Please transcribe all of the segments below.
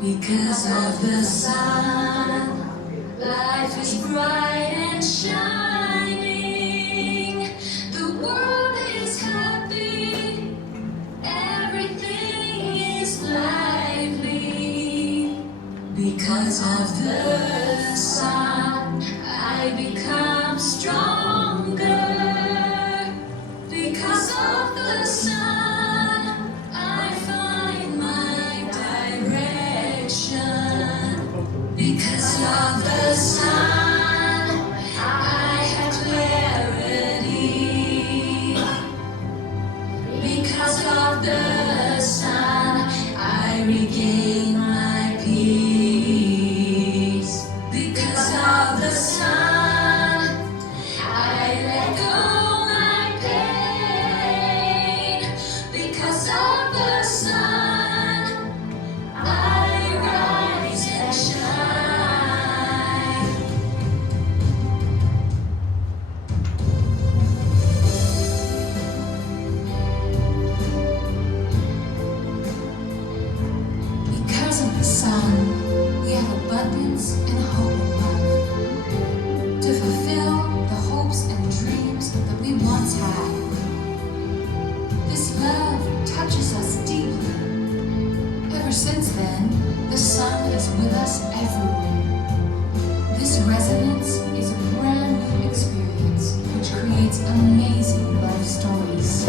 Because of the sun, life is bright and shining. The world is happy, everything is lively. Because of the sun, I become stronger. Because of the sun, I find my direction. Because of the sun, I have clarity. Because of the sun, I regain my peace. Because of the sun, I let go my pain. Because of the sun, I rise and shine. Because of the sun, we have abundance and hope in life. To fulfill the hopes and dreams that we once had. This love touches us deeply. Ever since then, the sun is with us everywhere. This resonance is a brand new experience which creates amazing life stories.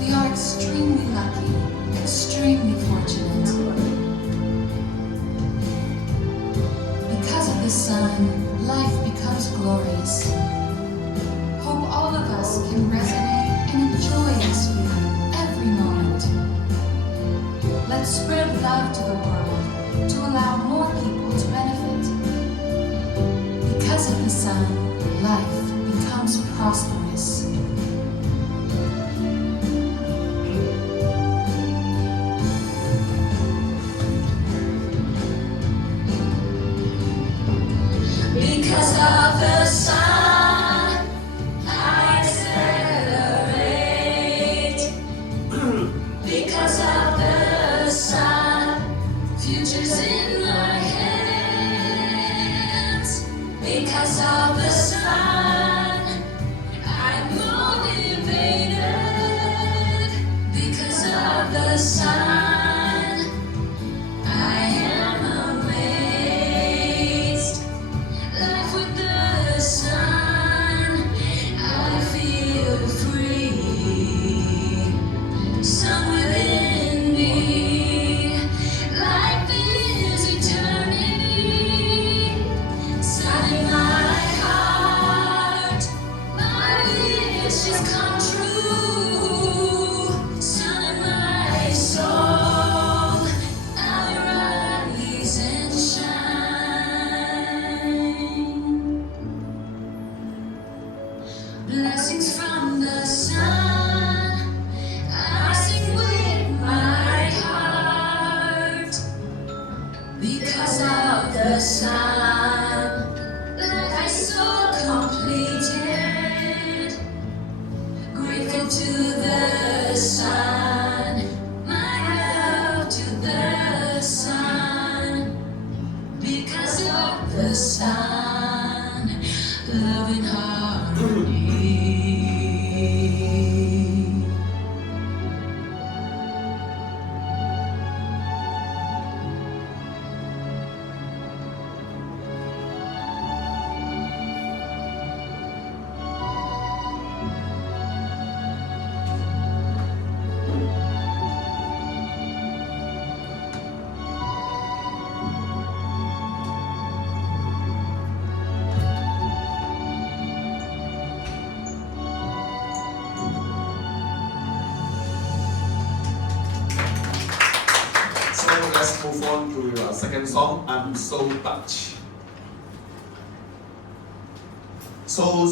We are extremely lucky, extremely fortunate. Because of the sun, life becomes glorious. Hope all of us can resonate and enjoy this feeling every moment. Let's spread love to the world to allow more people to benefit. Because of the sun, life becomes prosperous. Because of the sun, I accelerate. Because of the sun, future's in my hands. Because of the sun, I'm motivated. Because of the sun, I am amazed. Life with the sun, I feel free. Sun within me, life is eternity. Sun in my heart, my wishes come true. Sun in my soul, I rise and shine. Blessings from the sun, I sing with my heart. Because of the sun, life is so completed. Grateful to the sun, my love to the sun. Because of the sun, love and harmony. So let's move on to our second song, I'm So Touched. So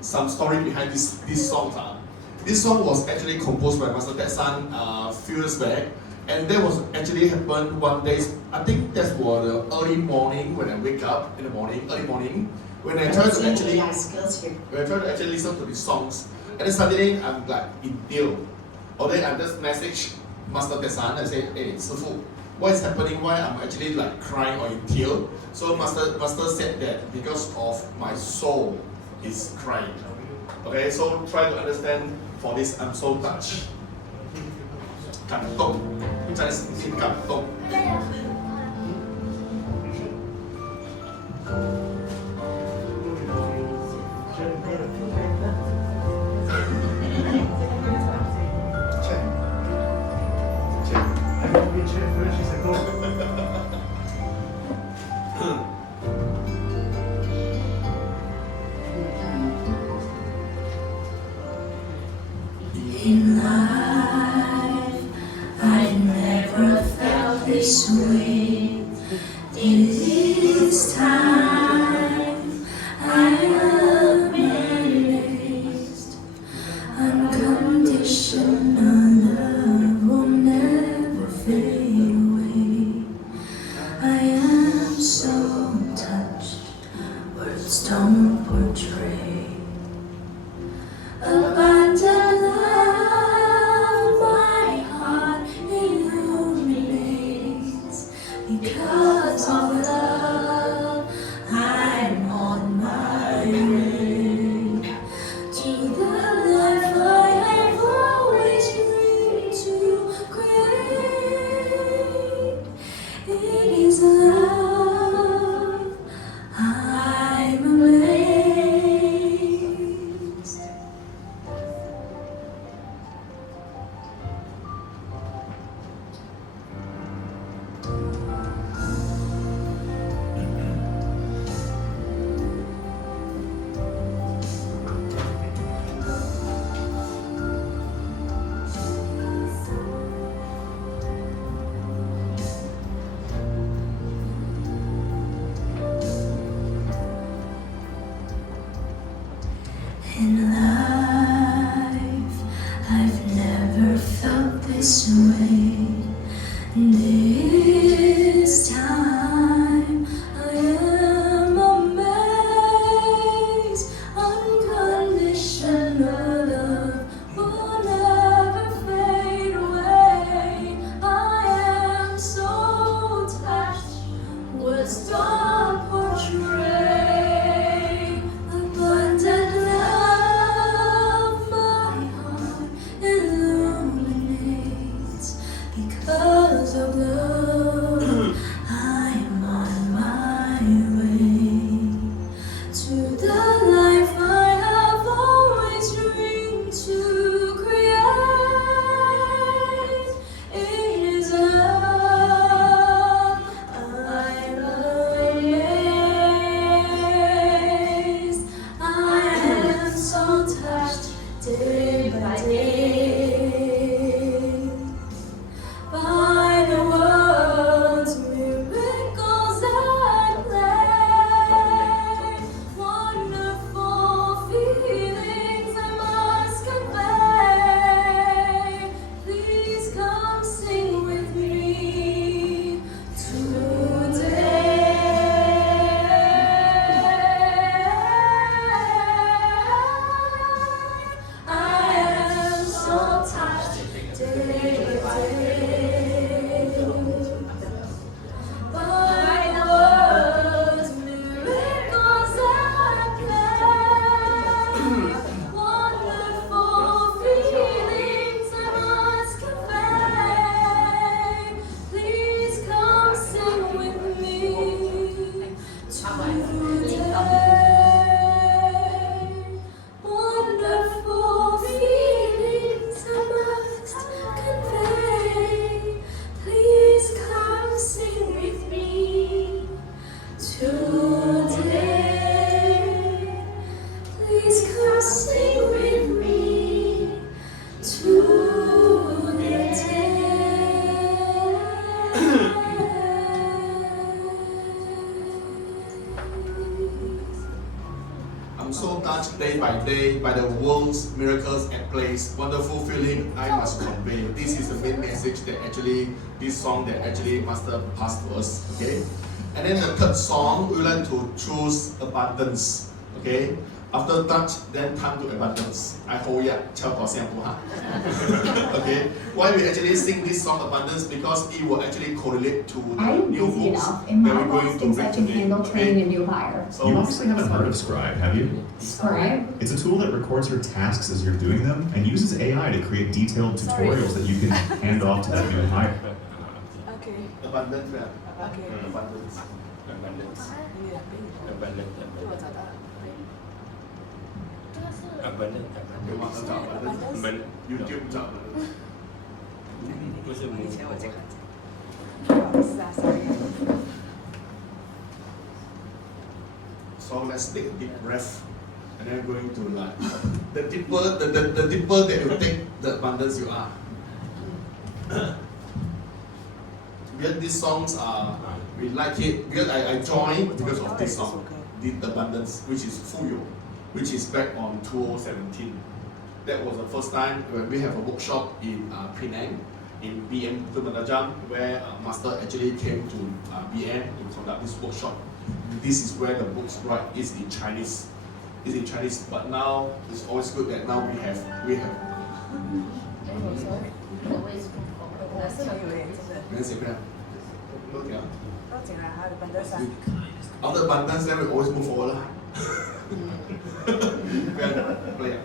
some story behind this song. This song was actually composed by Master Ted-san few years back, and that was actually happened one day. I think that was the early morning when I wake up in the morning, early morning, when I try to actually listen to the songs, and then suddenly I'm like in deal. Or then I just message Master Tessan and say, hey, Sifu, what is happening? Why I'm actually like crying or in tears? So Master said that because of my soul is crying. Okay, so try to understand for this. I'm so touched. 感动，in Chinese mean 感动。In life, I never felt this way. This time, I am amazed. Unconditional love will never fade away. I am so touched, words don't portray. Abundant love, my heart illuminates. Because of love, I'm on my way to the life I have always dreamed to create. It is love, I'm amazed. In life, I've never felt this way. This time, I am amazed. Unconditional love will never fade away. I am so touched, words don't portray. Abundant love, my heart illuminates. Because of love, I'm on my way to the life I have always dreamed to create. It is love, I'm amazed. I am so touched day by day by the world's miracles at play. Wonderful feelings I must convey. Please come sing with me today. I am so touched day by day by the world's miracles at play. Wonderful feelings I must convey. Please come sing with me today. Wonderful feelings I must convey. Please come sing with me today. Please come sing with me I'm so touched day by day by the world's miracles at place. Wonderful feeling I must convey. This is the main message that actually this song that actually Master passed to us. Okay, and then the third song we would like to choose abundance. Okay, After touch, then time to abundance. I hold ya, 敲到相不哈. Okay, why we actually sing this song abundance? Because it will actually correlate to the I'm new busy books enough in that my we're going box to things I read can today. handle training a Okay, new hire. so You obviously haven't heard of Scribe, have you? Scribe? It's a tool that records your tasks as you're doing them and uses AI to create detailed tutorials that you can hand off to that new hire. Okay. abundance, yeah. Okay. Abundance. Abundance. 你的背 Abundance. 对我找到了。 Abundance. 有吗？找 abundance。 Abundance. YouTube 找 abundance。不是以前我这个。 母。不好意思啊，sorry。 So let's take a deep breath, and then going to like the deeper that you take, the abundance you are. Because these songs are, we like it because I joined because of this song, the abundance, which is Fuyo, which is back on 2017. That was the first time when we have a workshop in Penang, in BM Tumanajam, where Master actually came to BM to conduct this workshop. This is where the books right is in Chinese. It's in Chinese, but now it's always good that now we have. 我是很有眼睛的。 Then say, yeah. Look, yeah. 都进来哈，本身上。 After abundance, then we always move forward lah. Play.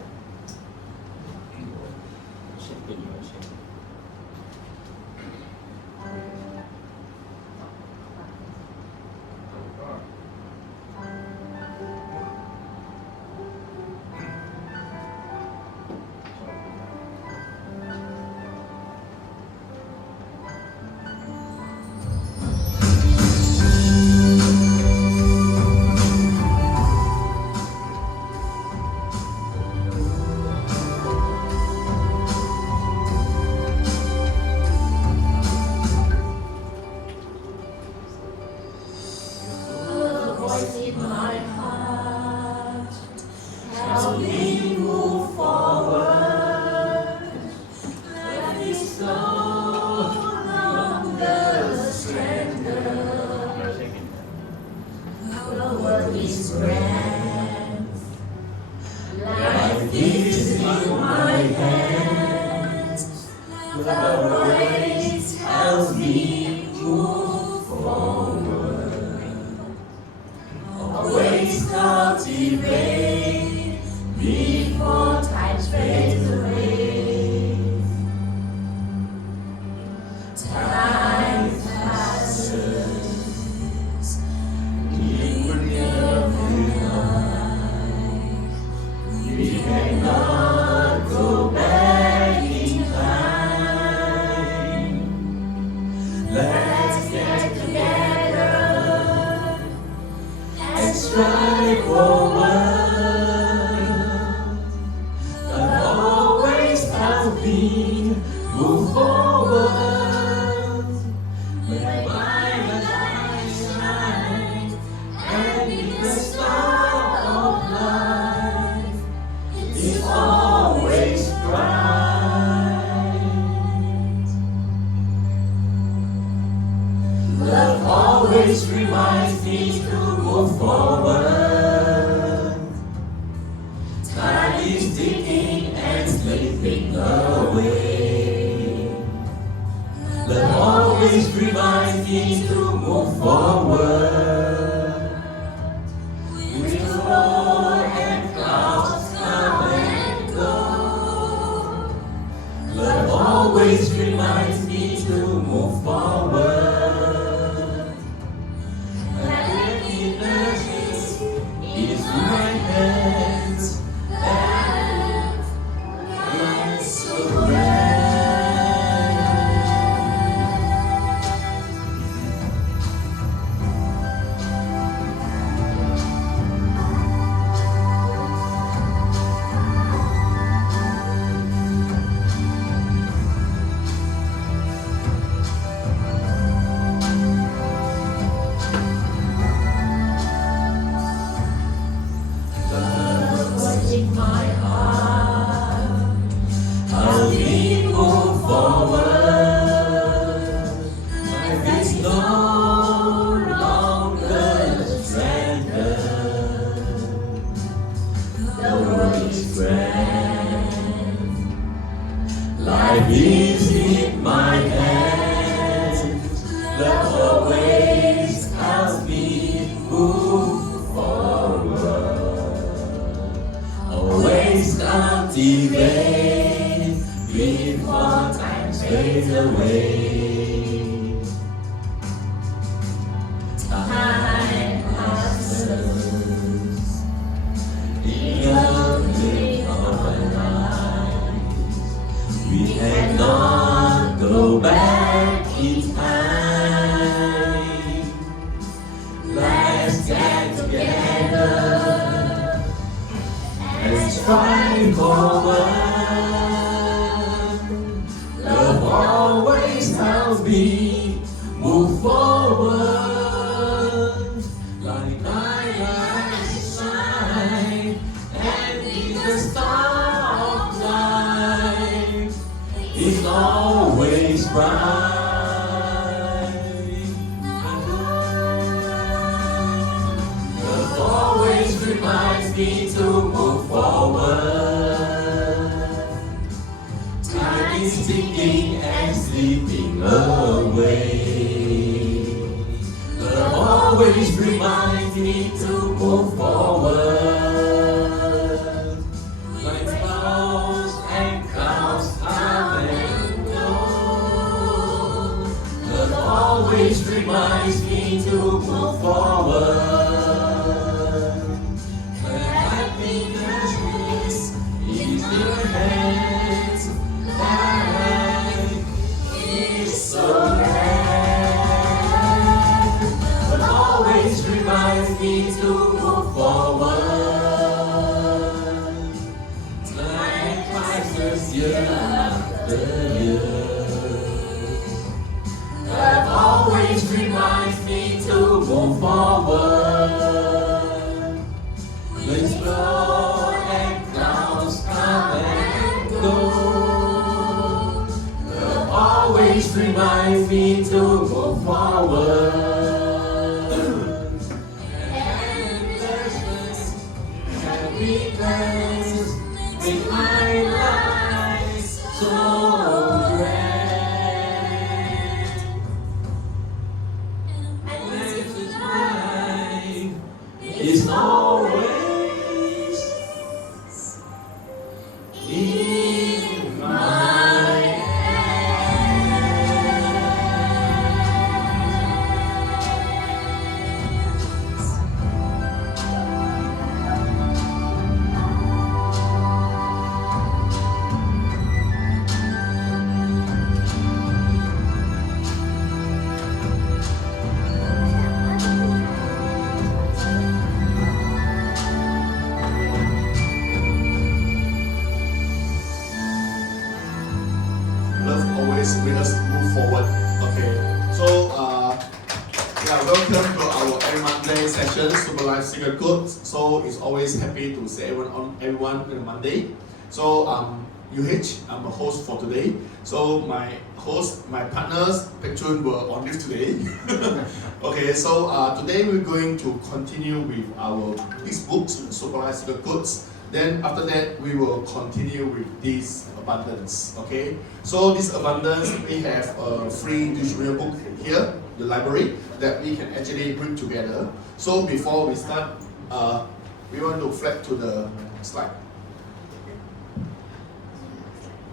先给你们先。 Always reminds me to move forward. Time is ticking and slipping away. Love always reminds me to move forward. Winds roar and clouds come and go. Love always reminds me to move forward. Life is in my hands. Love always helps me move forward. Always cultivate before time fades away. Time passes in a blink of an eye. We cannot go back in time. Let's get together and strive forward. Love always helps me move forward. Like my eyes shine and in the star of life is always bright. Love always reminds me to move forward. Time is ticking and slipping away. Love always reminds me to move forward. Like clouds and clouds come and go. Love always reminds me to move forward. Happiness is in your hands. Life is so grand. But always reminds me to move forward. Time passes year after year. Love always reminds me to move forward. Winds blow and clouds come and go. Love always reminds me to move forward. And there's happy plans make my life so grand. And this is life is always in my hands. Love always makes us move forward. Okay, so yeah, welcome to our every Monday session, Super Life Secret Codes. So it's always happy to see everyone on a Monday. So UH, I'm a host for today. So my partners, Choon, were on leave today. Okay, so today we're going to continue with these books, Super Life Secret Codes. Then after that, we will continue with this abundance. Okay, so this abundance, we have a free digital book here, the library, that we can actually bring together. So before we start, we want to flip to the slide.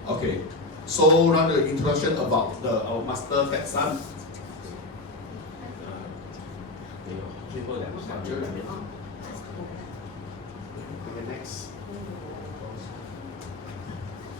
Okay, so run the introduction about our master Ted Sun. 没有，最后2个上面。 Okay, next.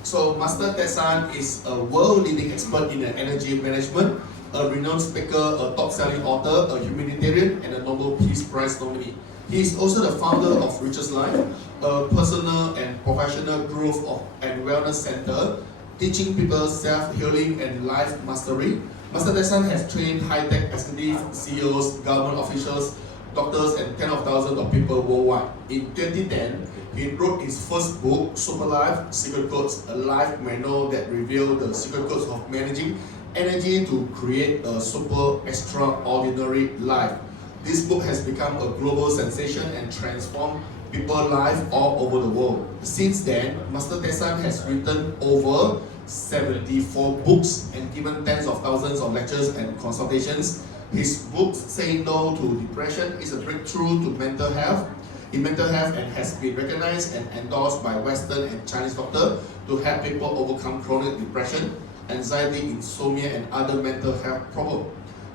So Master Ted Sun is a world-leading expert in energy management, a renowned speaker, a top-selling author, a humanitarian, and a Nobel Peace Prize nominee. He is also the founder of Richest Life, a personal and professional growth and wellness center, teaching people self-healing and life mastery. Master Ted Sun has trained high-tech executives, CEOs, government officials, doctors, and tens of thousands of people worldwide. In 2010, he wrote his first book, Super Life Secret Codes, a life manual that revealed the secret codes of managing energy to create a super extraordinary life. This book has become a global sensation and transformed people life all over the world. Since then, Master Tessan has written over 74 books and given tens of thousands of lectures and consultations. His book, Say No to Depression, is a breakthrough to mental health and has been recognized and endorsed by Western and Chinese doctors to help people overcome chronic depression, anxiety, insomnia, and other mental health problems.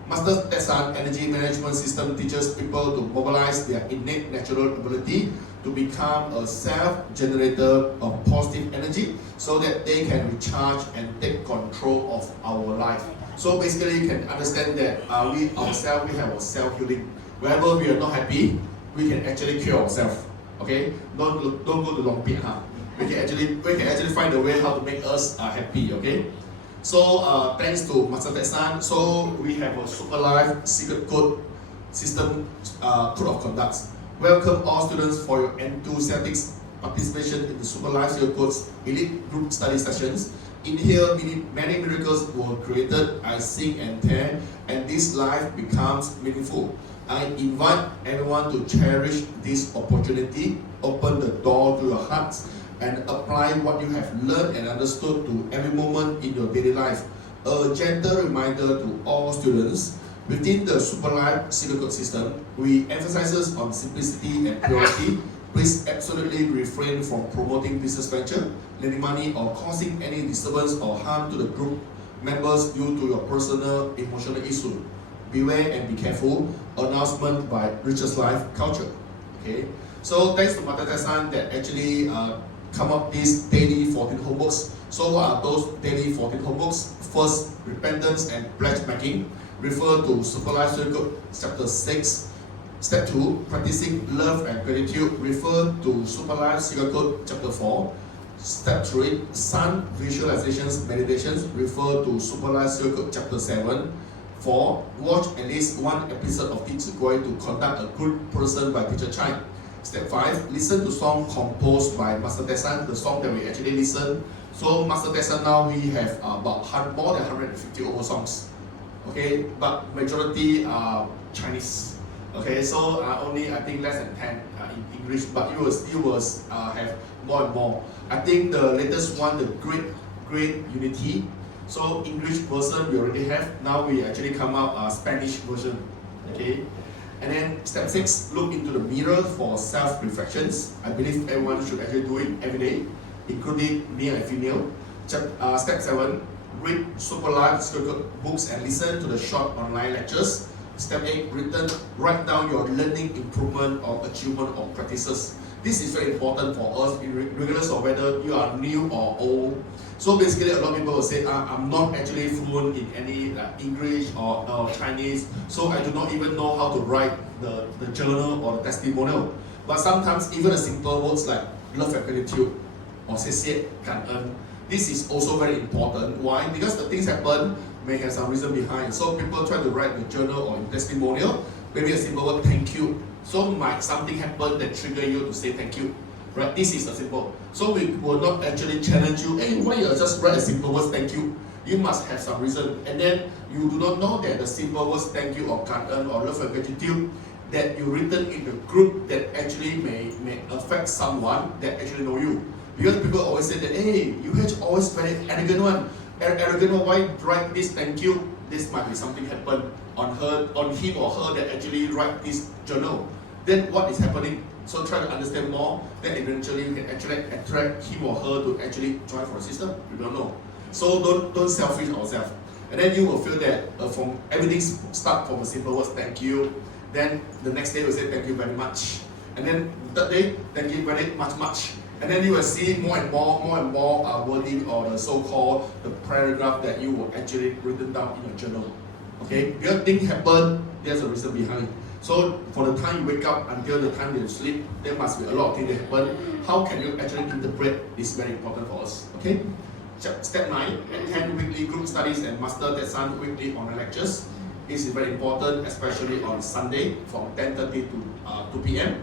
Master Tessan Energy Management System teaches people to mobilize their innate natural ability to become a self-generator of positive energy so that they can recharge and take control of our life. So basically you can understand that we ourselves, we have a self-healing. Wherever we are not happy, we can actually cure ourselves. Okay? Don't go to long pit, huh? We can actually find a way how to make us happy, okay? So thanks to Master Tessan, so we have a Super Life secret code system code of conduct. Welcome all students for your enthusiastic participation in the Super Life Secret Code's elite group study sessions. In here, many miracles were created, I sing and tell, and this life becomes meaningful. I invite everyone to cherish this opportunity, open the door to your hearts, and apply what you have learned and understood to every moment in your daily life. A gentle reminder to all students, within the Super Life Secret Code system, we emphasize on simplicity and purity. Please absolutely refrain from promoting business venture, lending money, or causing any disturbance or harm to the group members due to your personal emotional issue. Beware and be careful. Announcement by Richest Life Culture. Okay. So thanks to Master Tessan that actually come up these daily 14 homeworks. So what are those daily 14 homeworks? First, repentance and pledge making. Refer to Super Life Secret Code chapter 6. Step 2, practicing love and gratitude. Refer to Super Life Secret Code chapter 4. Step 3, sun visualizations meditations. Refer to Super Life Secret Code chapter 7. 4, watch at least one episode of Teacher Going to Conduct a Good Person by Teacher Chai. Step 5, listen to song composed by Master Tessan, the song that we actually listen. So Master Tessan now we have about more than 150 over songs. Okay, but majority are Chinese. Okay, so only I think less than 10 in English, but you will still have more and more. I think the latest one, the Great Unity. So English version we already have. Now we actually come out Spanish version. Okay, and then step 6, look into the mirror for self-reflections. I believe everyone should actually do it every day, including male and female. Step 7, read Super Life books and listen to the short online lectures. Step 8, write down your learning improvement or achievement or practices. This is very important for us, regardless of whether you are new or old. So basically, a lot of people will say, I'm not actually fluent in any English or Chinese, so I do not even know how to write the journal or the testimonial. But sometimes even the simple words like love and gratitude or 谢谢感恩, this is also very important. Why? Because the things happen may have some reason behind. So people try to write the journal or testimonial, maybe a simple word thank you. So might something happen that trigger you to say thank you. Right? This is a simple. So we will not actually challenge you, hey, why you just write a simple word thank you? You must have some reason. And then you do not know that the simple words thank you or kangen or love and gratitude that you written in the group that actually may affect someone that actually know you. Because people always say that, hey, you have always very arrogant one. Arrogant one, why write this thank you? This might be something happen on him or her that actually write this journal. Then what is happening? So try to understand more, then eventually you can actually attract him or her to actually join for the system. You don't know. So don't selfish ourselves. And then you will feel that from everything start from a simple word, thank you. Then the next day we say thank you very much. And then third day, thank you very much. And then you will see more and more wording or the so-called the paragraph that you will actually written down in your journal. Okay? Because things happen, there's a reason behind it. So for the time you wake up until the time you sleep, there must be a lot of things that happen. How can you actually interpret is very important for us. Okay? Step 9, attend weekly group studies and Master Tessan weekly online lectures. This is very important, especially on Sunday from 10:30 to 2 p.m.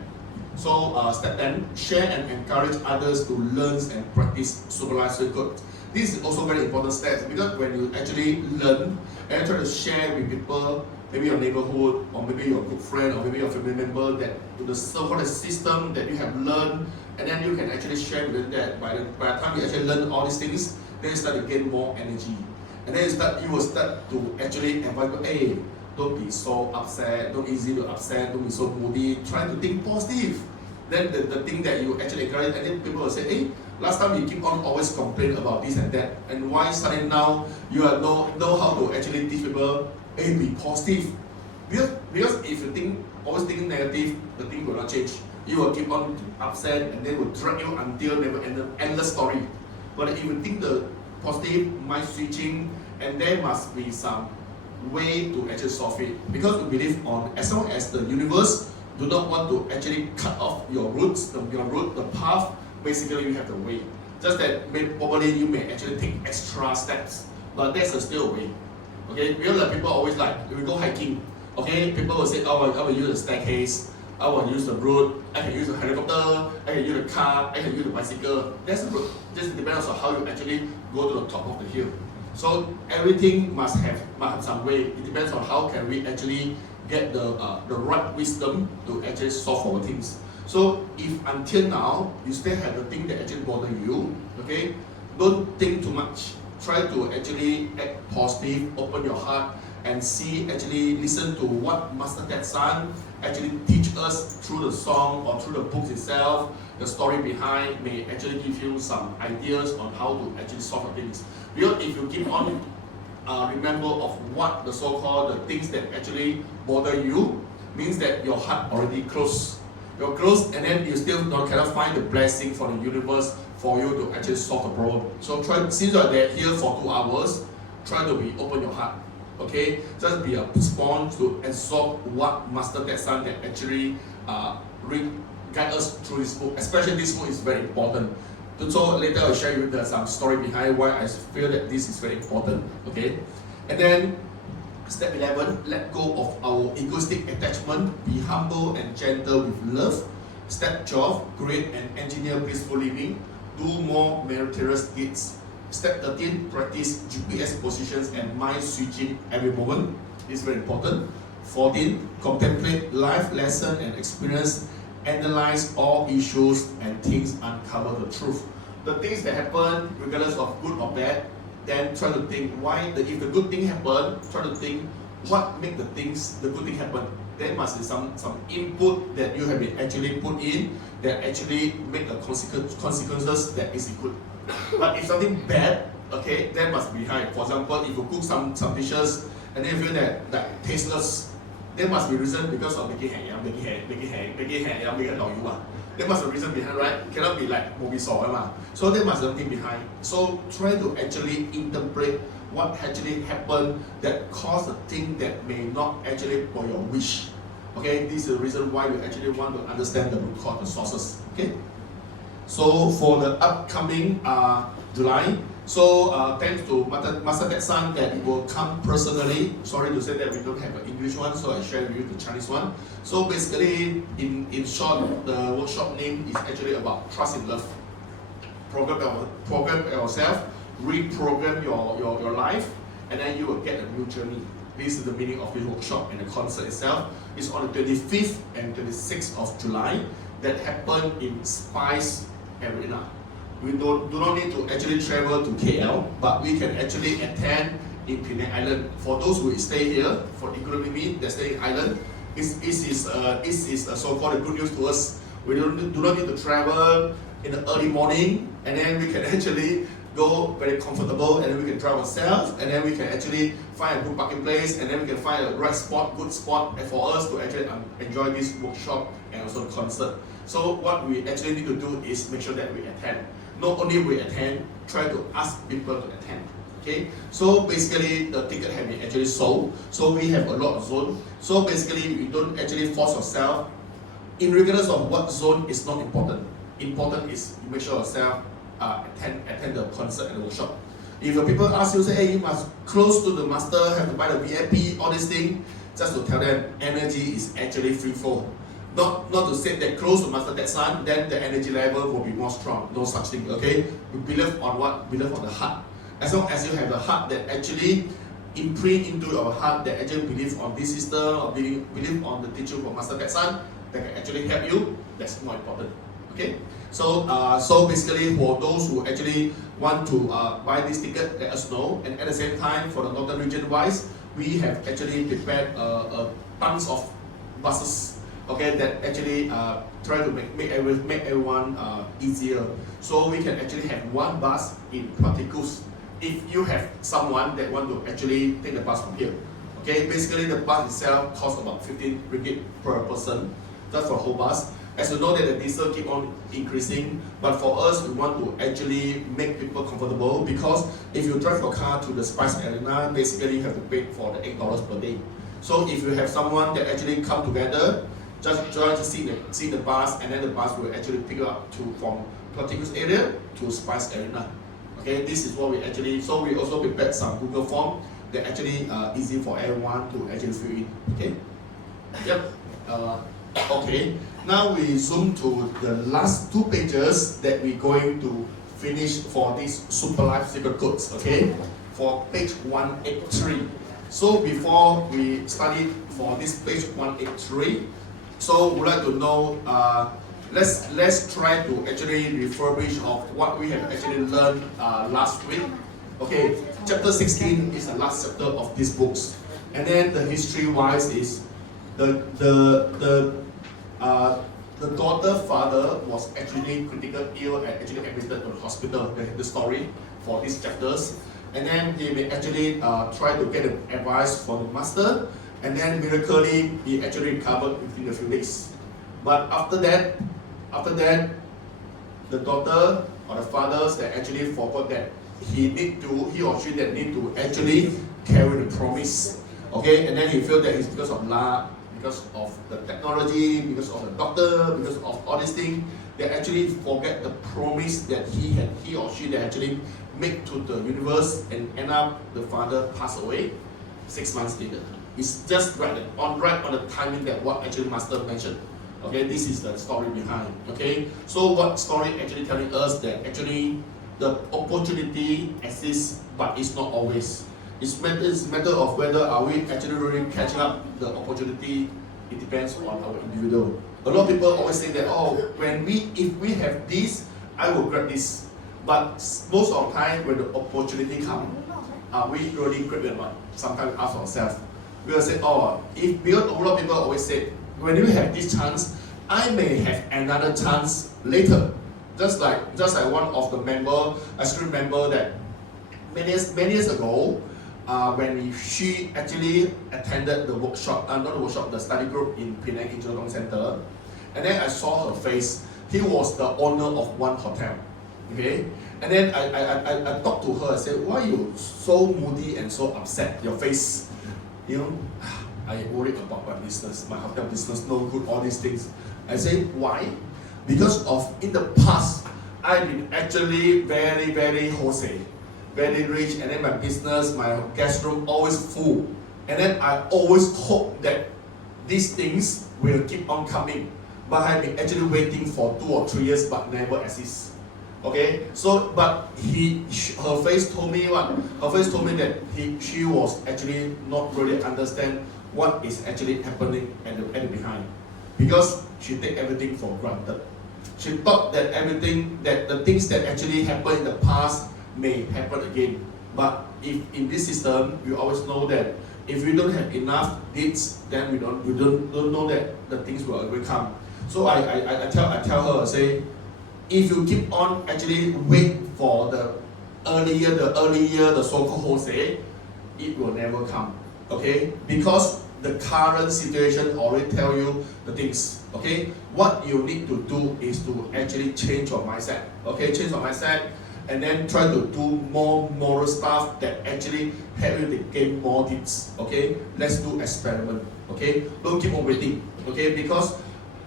So step 10, share and encourage others to learn and practice Super Life Secret Code. This is also very important step because when you actually learn and try to share with people, maybe your neighborhood, or maybe your good friend, or maybe your family member, that to the so-called system that you have learned, and then you can actually share with them that by the time you actually learn all these things, then you start to gain more energy. And then you will start to actually advise, hey, don't be so upset, don't easy to upset, don't be so moody, try to think positive. Then the thing that you actually encourage, and then people will say, hey, last time you keep on always complain about this and that, and why suddenly now you know how to actually teach people, hey, be positive. Because if you always think negative, the thing will not change. You will keep on upset, and they will drag you until never endless story. But if you think the positive, mind switching, and there must be some way to actually solve it. Because we believe on, as long as the universe do not want to actually cut off your roots, the path, basically you have the way. Just that probably you may actually take extra steps, but there's still a way. Okay, because like people always like, we go hiking, okay, people will say, oh, I will use the staircase, I will use the road, I can use the helicopter, I can use the car, I can use the bicycle. That's the road. Just depends on how you actually go to the top of the hill. So everything must have some way. It depends on how can we actually get the right wisdom to actually solve our things. So if until now you still have the thing that actually bother you, okay, don't think too much. Try to actually act positive, open your heart, and actually listen to what Master Ted San actually teach us through the song or through the books itself. The story behind may actually give you some ideas on how to actually solve the things. Because if you keep on remember of what the so-called the things that actually bother you, means that your heart already closed. You're closed, and then you still cannot find the blessing from the universe for you to actually solve the problem. So since you're here for 2 hours, try to be open your heart. Okay, just be a sponge to absorb what Master Ted San that actually guide us through this book. Especially this book is very important. So later I'll share with you some story behind why I feel that this is very important. Okay, and then step 11, let go of our egoistic attachment, be humble and gentle with love. Step 12, create and engineer peaceful living, do more meritorious deeds. Step 13, practice GPS positions and mind switching every moment. This is very important. 14, contemplate life lesson and experience, analyze all issues and things, uncover the truth. The things that happen, regardless of good or bad, then try to think if the good thing happen, try to think what make the good thing happen. There must be some input that you have been actually put in that actually make the consequences that is good. But if something bad, okay, that must be behind. For example, if you cook some dishes and then you feel that tasteless, there must be reason because of making hang, there must be reason behind, right? It cannot be like movie saw. So there must be something behind. So try to actually interpret what actually happened that caused the thing that may not actually for your wish. Okay, this is the reason why you actually want to understand the root cause, the sources. Okay. So for the upcoming July, so thanks to Master Ted San that will come personally. Sorry to say that we don't have an English one, so I share with you the Chinese one. So basically, in short, the workshop name is actually about trust in love. Program yourself, reprogram your life, and then you will get a new journey. This is the meaning of this workshop, and the concert itself is on the 25th and 26th of July. That happened in Spice Arena. We do not need to actually travel to KL, but we can actually attend in Penang Island. For those who stay here, including me, that stay in Island, this is so-called good news to us. We do not need to travel in the early morning, and then we can actually go very comfortable, and then we can drive ourselves, and then we can actually find a good parking place, and then we can find a right spot, good spot, and for us to actually enjoy this workshop and also the concert. So what we actually need to do is make sure that we attend. Not only we attend, try to ask people to attend. Okay, so basically the ticket have been actually sold. So we have a lot of zone. So basically you don't actually force yourself. In regardless of what zone is not important. Important is you make sure yourself attend the concert and the workshop. If people ask you, say, hey, you must close to the master, have to buy the VIP, all these things, just to tell them energy is actually free flow. Not to say that close to Master Ted San, then the energy level will be more strong. No such thing, okay? We believe on what? Believe on the heart. As long as you have the heart that actually imprint into your heart that actually believe on this system or believe on the teaching from Master Ted San that can actually help you, that's more important. Okay, so so basically for those who actually want to buy this ticket, let us know. And at the same time, for the Northern region wise, we have actually prepared a bunch of buses, okay, that actually try to make everyone easier. So we can actually have one bus in Praticus. If you have someone that want to actually take the bus from here, okay, basically the bus itself costs about 15 ringgit per person, just for the whole bus. As you know that the diesel keep on increasing, but for us, we want to actually make people comfortable, because if you drive your car to the Spice Arena, basically you have to pay for the $8 per day. So if you have someone that actually come together, just see the bus, and then the bus will actually pick up from Praticus area to Spice Arena. Okay, this is what we actually, so we also prepared some Google form that actually easy for everyone to actually fill in. Okay, yep. Okay, now we zoom to the last 2 pages that we're going to finish for these Super Life secret codes. Okay, for page 183. So before we study for this page 183, so we'd like to know, let's try to actually refurbish of what we have actually learned last week. Okay, chapter 16 is the last chapter of these books, and then the history wise is the daughter father was actually critical ill and actually admitted to the hospital. The story for these chapters, and then he may actually try to get advice from the master, and then miraculously he actually recovered within a few days. But after that, the daughter or the fathers that actually forgot that he or she that need to actually carry the promise. Okay, and then he felt that it's because of luck, because of the technology, because of the doctor, because of all these things, they actually forget the promise that he or she that actually make to the universe, and end up the father passed away 6 months later. It's just right on the timing that what actually master mentioned. Okay, this is the story behind. Okay, so what story actually telling us that actually the opportunity exists, but it's not always. It's a matter of whether are we actually really catching up the opportunity. It depends on our individual. A lot of people always say that, oh, if we have this, I will grab this. But most of the time when the opportunity comes, are we really grab it or not? Sometimes we ask ourselves. We will say, oh, because a lot of people always say, when you have this chance, I may have another chance later. Just like one of the member, I still remember that many years ago, when she actually attended the workshop, not the workshop, the study group in Penang International Center, and then I saw her face. He was the owner of one hotel, okay? And then I talked to her. I said, "Why are you so moody and so upset? Your face, you know, I worried about my business, my hotel business, no good, all these things." I say, "Why? Because of in the past, I've been actually very, very wholesale, very rich, and then my business, my guest room always full. And then I always hope that these things will keep on coming. But I've been actually waiting for 2 or 3 years, but never exists." Okay, so but her face told me what? Her face told me that she was actually not really understand what is actually happening at the behind, because she take everything for granted. She thought that the things that actually happened in the past may happen again. But if in this system, we always know that if we don't have enough deeds, then we don't know that the things will come. So I tell her, I say, if you keep on actually wait for the early year, the so-called wholesale, it will never come. Okay, because the current situation already tell you the things. Okay, what you need to do is to actually change your mindset. Okay, change your mindset, and then try to do more moral stuff that actually help you to gain more deeds. Okay, let's do experiment. Okay, don't keep on waiting. Okay, because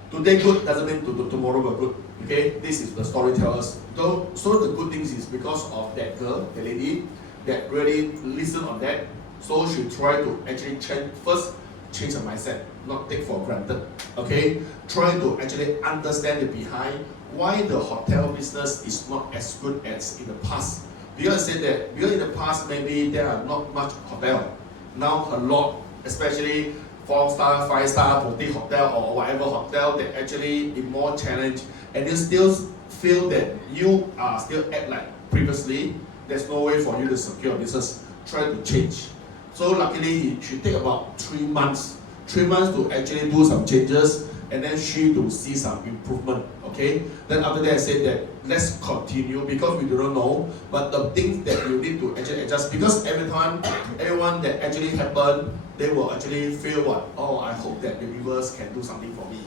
today good doesn't mean tomorrow will good. Okay, this is the story tell us. So the good things is because of that girl, the lady, that really listen on that. So she try to actually change her mindset, not take for granted. Okay, try to actually understand the behind why the hotel business is not as good as in the past. Because I said that, because in the past maybe there are not much hotel. Now a lot, especially 4-star, 5-star boutique hotel or whatever hotel that actually is more challenge, and you still feel that you are still act like previously, there's no way for you to secure business. Try to change. So luckily, it should take about 3 months. 3 months to actually do some changes, and then she to see some improvement. Okay. Then after that, I said that let's continue because we do not know. But the things that you need to actually adjust, because every time, everyone that actually happen, they will actually feel what? Oh, I hope that the universe can do something for me.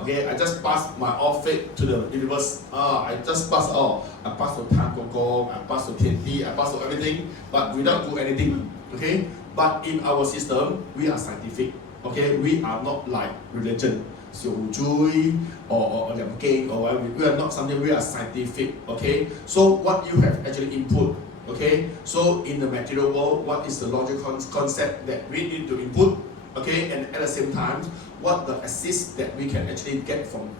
Okay, I just passed my offer to the universe. I just passed all. I passed to Tan Gong Gong, I passed to TNT, I passed to everything, but without do anything. Okay, but in our system, we are scientific. Okay, we are not like religion, so Jui or Liam Gang or whatever. We are not something. We are scientific. Okay, so what you have actually input. Okay, so in the material world, what is the logical concept that we need to input? Okay, and at the same time, what the assist that we can actually get from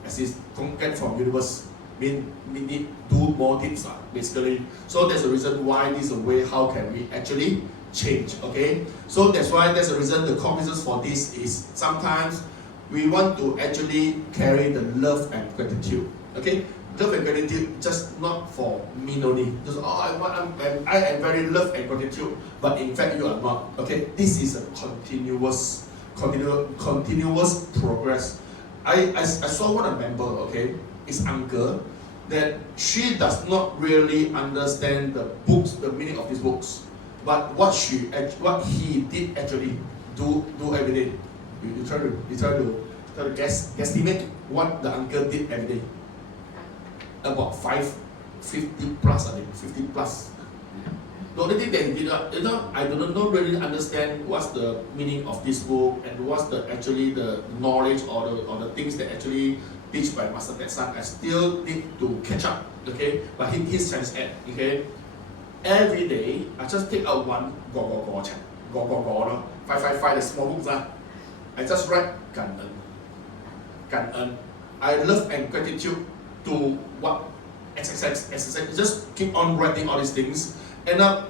universe, we need do more things basically. So that's the reason why this is a way how can we actually change. Okay, so that's the reason the cognizance for this is sometimes we want to actually carry the love and gratitude. Okay, love and gratitude just not for me only. Just I am very love and gratitude, but in fact you are not. Okay, this is a continuous progress. I saw one member, okay, his uncle, that she does not really understand the books, the meaning of these books, but what he did actually do every day. You try to guesstimate what the uncle did every day. About 50 plus, I think, 50 plus. The only thing that he did, I don't really understand what's the meaning of this book and what's the knowledge or the things that actually teach by Master Ted San. I still need to catch up, okay? But his chance at, okay? Every day, I just take out one go, 555, the small books. I just write 感恩. I love and gratitude to what XXX, just keep on writing all these things. End up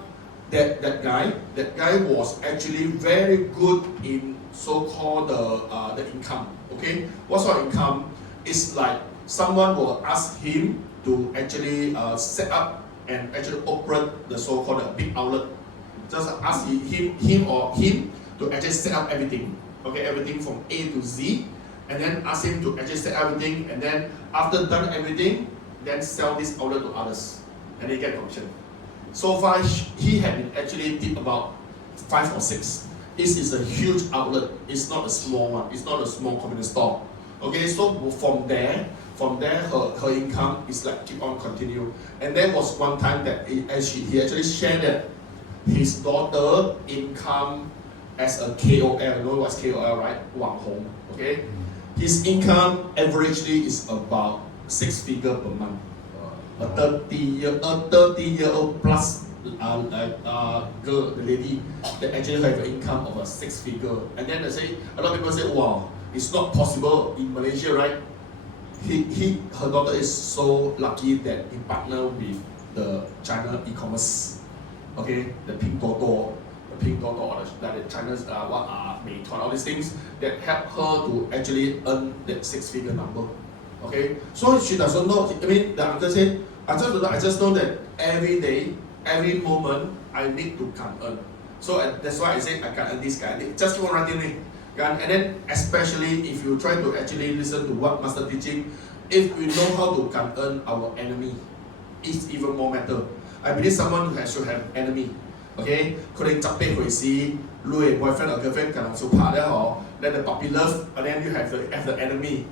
that guy was actually very good in so-called the income. Okay, what sort of income? It's like someone will ask him to actually set up and actually operate the so-called big outlet. Just ask him to actually set up everything. Okay, everything from A to Z, and then ask him to actually set everything, and then after done everything, then sell this outlet to others, and they get commission. So far, he had been actually did about 5 or 6. This is a huge outlet. It's not a small one. It's not a small convenience store. Okay, so from there, her income is like keep on continue. And there was one time that he actually shared that his daughter income as a KOL. You know what's KOL, right? Wang Hong. Okay, his income averagely is about 6 figures per month. A 30-year-old plus girl, the lady, that actually have an income of a 6 figure. And then they say, a lot of people say, wow, it's not possible in Malaysia, right? Her daughter is so lucky that he partnered with the China e-commerce, okay, the Pinduoduo, the China's Meituan, all these things that help her to actually earn that 6-figure number. Okay, so she doesn't know. I mean, the uncle said, I just know that every day, every moment, I need to come earn. So that's why I say I can earn this guy. Just keep on writing it. And then, especially if you try to actually listen to what Master teaching, if we know how to come earn our enemy, it's even more matter. I believe someone who should have enemy. Okay, 佢哋執俾佢試，女 boyfriend or girlfriend 可能做拍咧嗬， then the puppy love, and then you have the enemy.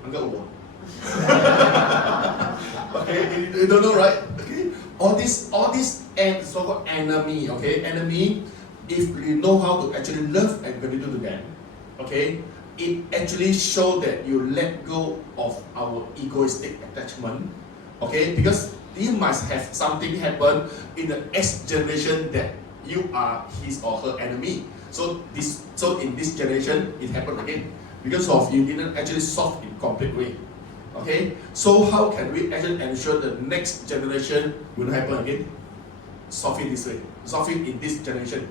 Okay, you don't know, right? Okay, all this so-called enemy. Okay, enemy. If you know how to actually love and gratitude to them, okay, it actually shows that you let go of our egoistic attachment. Okay, because you must have something happen in the next generation that you are his or her enemy. So in this generation, it happened again because of you didn't actually solve in complete way. Okay, so how can we actually ensure the next generation will not happen again? solve it this way, solve it in this generation.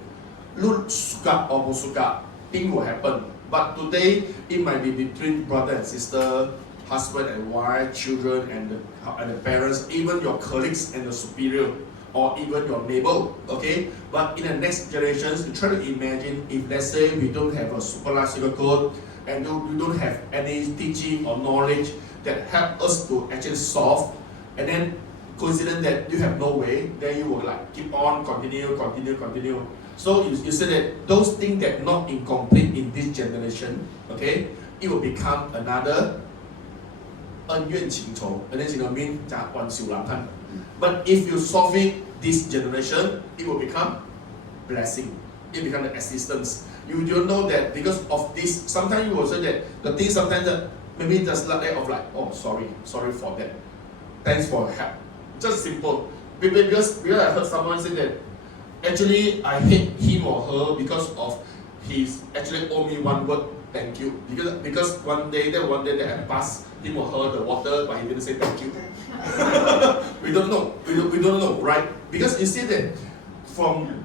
Lu suka or bu suka, thing will happen. But today, it might be between brother and sister, husband and wife, children and the parents, even your colleagues and the superior, or even your neighbor, okay? But in the next generations, you try to imagine if let's say we don't have a super large sugar code, and we don't have any teaching or knowledge that help us to actually solve, and then consider that you have no way, then you will like keep on, continue. So you say that those things that not incomplete in this generation, okay, it will become another 恩怨情仇. 恩怨情仇 means 讲冤仇难判. But if you solve it this generation, it will become blessing. It become the assistance. You don't know that because of this. Sometimes you will say that the thing sometimes that maybe just like of like, oh sorry for that. Thanks for help. Just simple. Because I heard someone say that actually I hate him or her because of he's actually owe me one word, thank you. Because one day that I passed him or her the water, but he didn't say thank you. we don't know, right? Because you see that from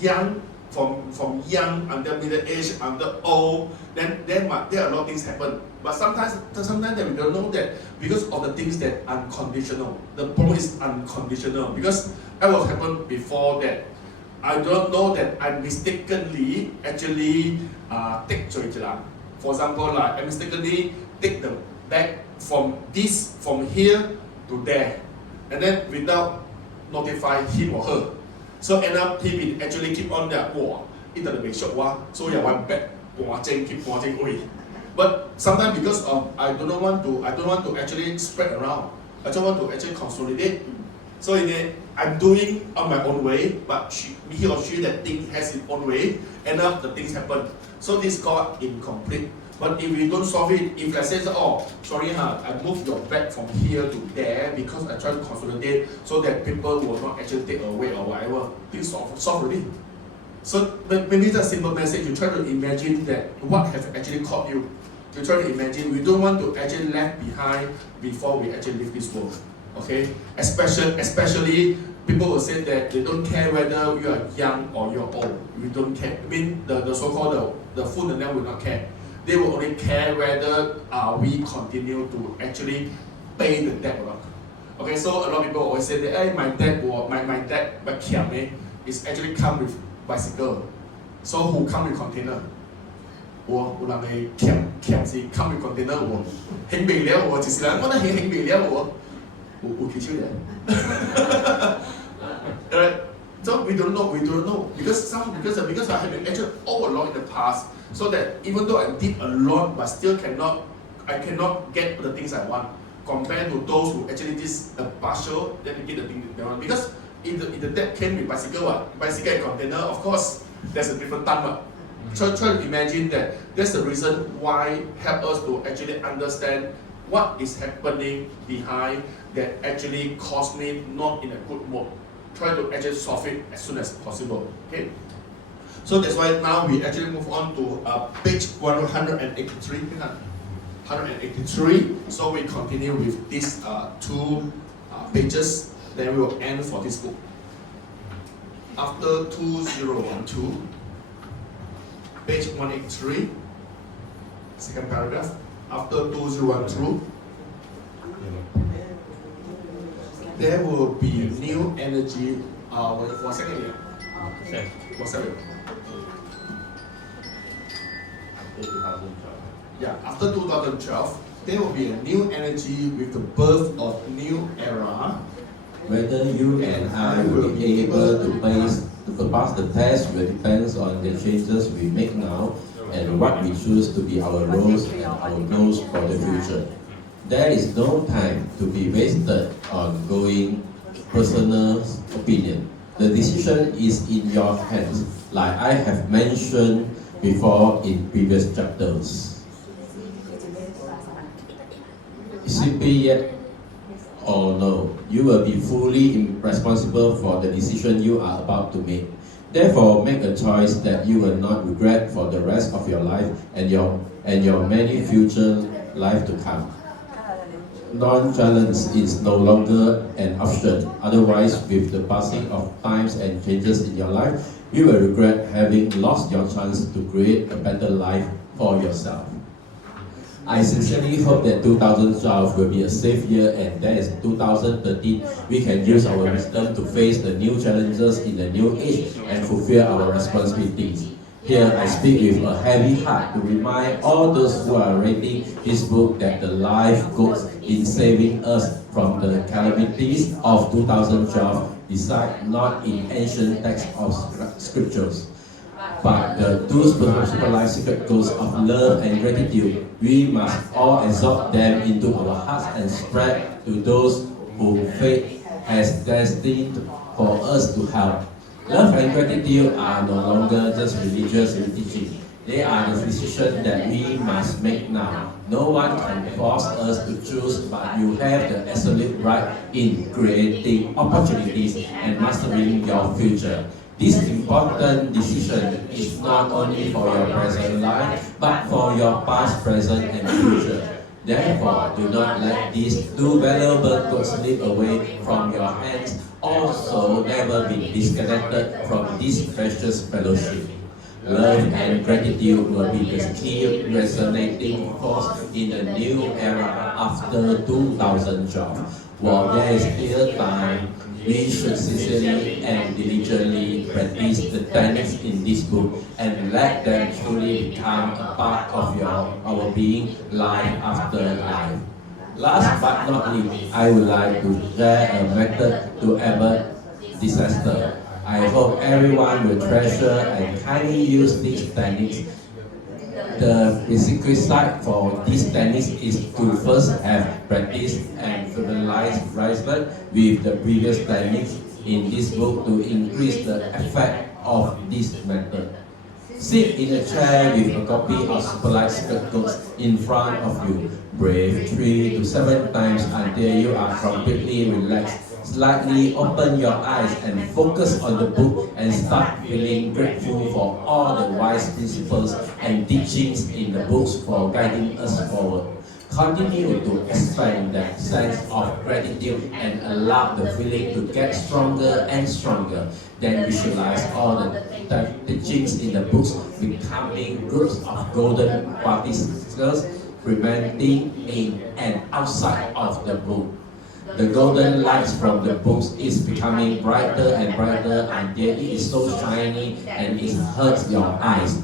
young until middle age, until old, then there are a lot of things happen. But sometimes that we don't know that because of the things that unconditional. The problem is unconditional because that was happened before that. I don't know that I mistakenly actually take Joyjilang. For example, like I mistakenly take the bag from here to there, and then without notify him or her. So end up he will actually keep on there. Wow, it doesn't make sure so you one bag, keep away. But sometimes because of I don't want to actually spread around. I just want to actually consolidate. So in the, I'm doing on my own way, but he or she that thing has its own way. End up the things happen. So this is called incomplete. But if we don't solve it, if I say, oh, sorry, I moved your bag from here to there because I try to consolidate so that people will not actually take away or whatever, things solve already. So maybe that's a simple message. You try to imagine that what has actually caught you. You try to imagine we don't want to actually left behind before we actually leave this world. Okay? Especially people will say that they don't care whether you are young or you're old. We don't care. I mean the so-called the food and them will not care. They will only care whether we continue to actually pay the debt or not. Okay, so a lot of people always say that hey, my dad is actually come with bicycle. So who come with container? 我人會強是 come with container 我興未了我就是啦，我那興未了我幾少嘢。So we don't know because I have been actually all along in the past. So that even though I did a lot, but still I cannot get the things I want compared to those who actually did a partial, then they get the thing they want. Because if the debt came with bicycle and container, of course, there's a different time. Try to imagine that that's the reason why help us to actually understand what is happening behind that actually caused me not in a good mood. Try to actually solve it as soon as possible. Okay. So that's why now we actually move on to page 183. 183. So we continue with these two pages. Then we will end for this book. After 2012, page 183, second paragraph. After 2012, there will be new energy. One second here. Okay. 1 second. After 2012. Yeah, after 2012, there will be a new energy with the birth of new era. Whether you and I will be able to pass the test will depend on the changes we make now and what we choose to be our roles and our goals for the future. There is no time to be wasted on going personal opinion. The decision is in your hands, like I have mentioned before in previous chapters. Simply yet or no, you will be fully responsible for the decision you are about to make. Therefore, make a choice that you will not regret for the rest of your life and your many future life to come. non-challenge is no longer an option. Otherwise, with the passing of times and changes in your life, you will regret having lost your chance to create a better life for yourself. I sincerely hope that 2012 will be a safe year, and that is 2013 we can use our wisdom to face the new challenges in the new age and fulfill our responsibilities. Here I speak with a heavy heart to remind all those who are reading this book that the life goals in saving us from the calamities of 2012 reside not in ancient texts of scriptures, but the two specialized secret goals of love and gratitude. We must all absorb them into our hearts and spread to those whom fate has destined for us to help. Love and gratitude are no longer just religious teaching. They are the decision that we must make now. No one can force us to choose, but you have the absolute right in creating opportunities and mastering your future. This important decision is not only for your present life, but for your past, present, and future. Therefore, do not let these two valuable goods slip away from your hands. Also, never be disconnected from this precious fellowship. Love and gratitude will be the key resonating force in the new era after 2012. While there is still time, we should sincerely and diligently practice the techniques in this book and let them truly become a part of our being life after life. Last but not least, I would like to share a method to avert disaster. I hope everyone will treasure and kindly use these techniques. The basic side for these techniques is to first have practice and familiarize with the previous techniques in this book to increase the effect of this method. Sit in a chair with a copy of polite codes in front of you. Breathe 3 to 7 times until you are completely relaxed. Slightly open your eyes and focus on the book and start feeling grateful for all the wise principles and teachings in the books for guiding us forward. Continue to expand that sense of gratitude and allow the feeling to get stronger and stronger. Then visualize all the teachings in the books becoming groups of golden particles preventing in and outside of the book. The golden lights from the books is becoming brighter and brighter until it is so shiny and it hurts your eyes.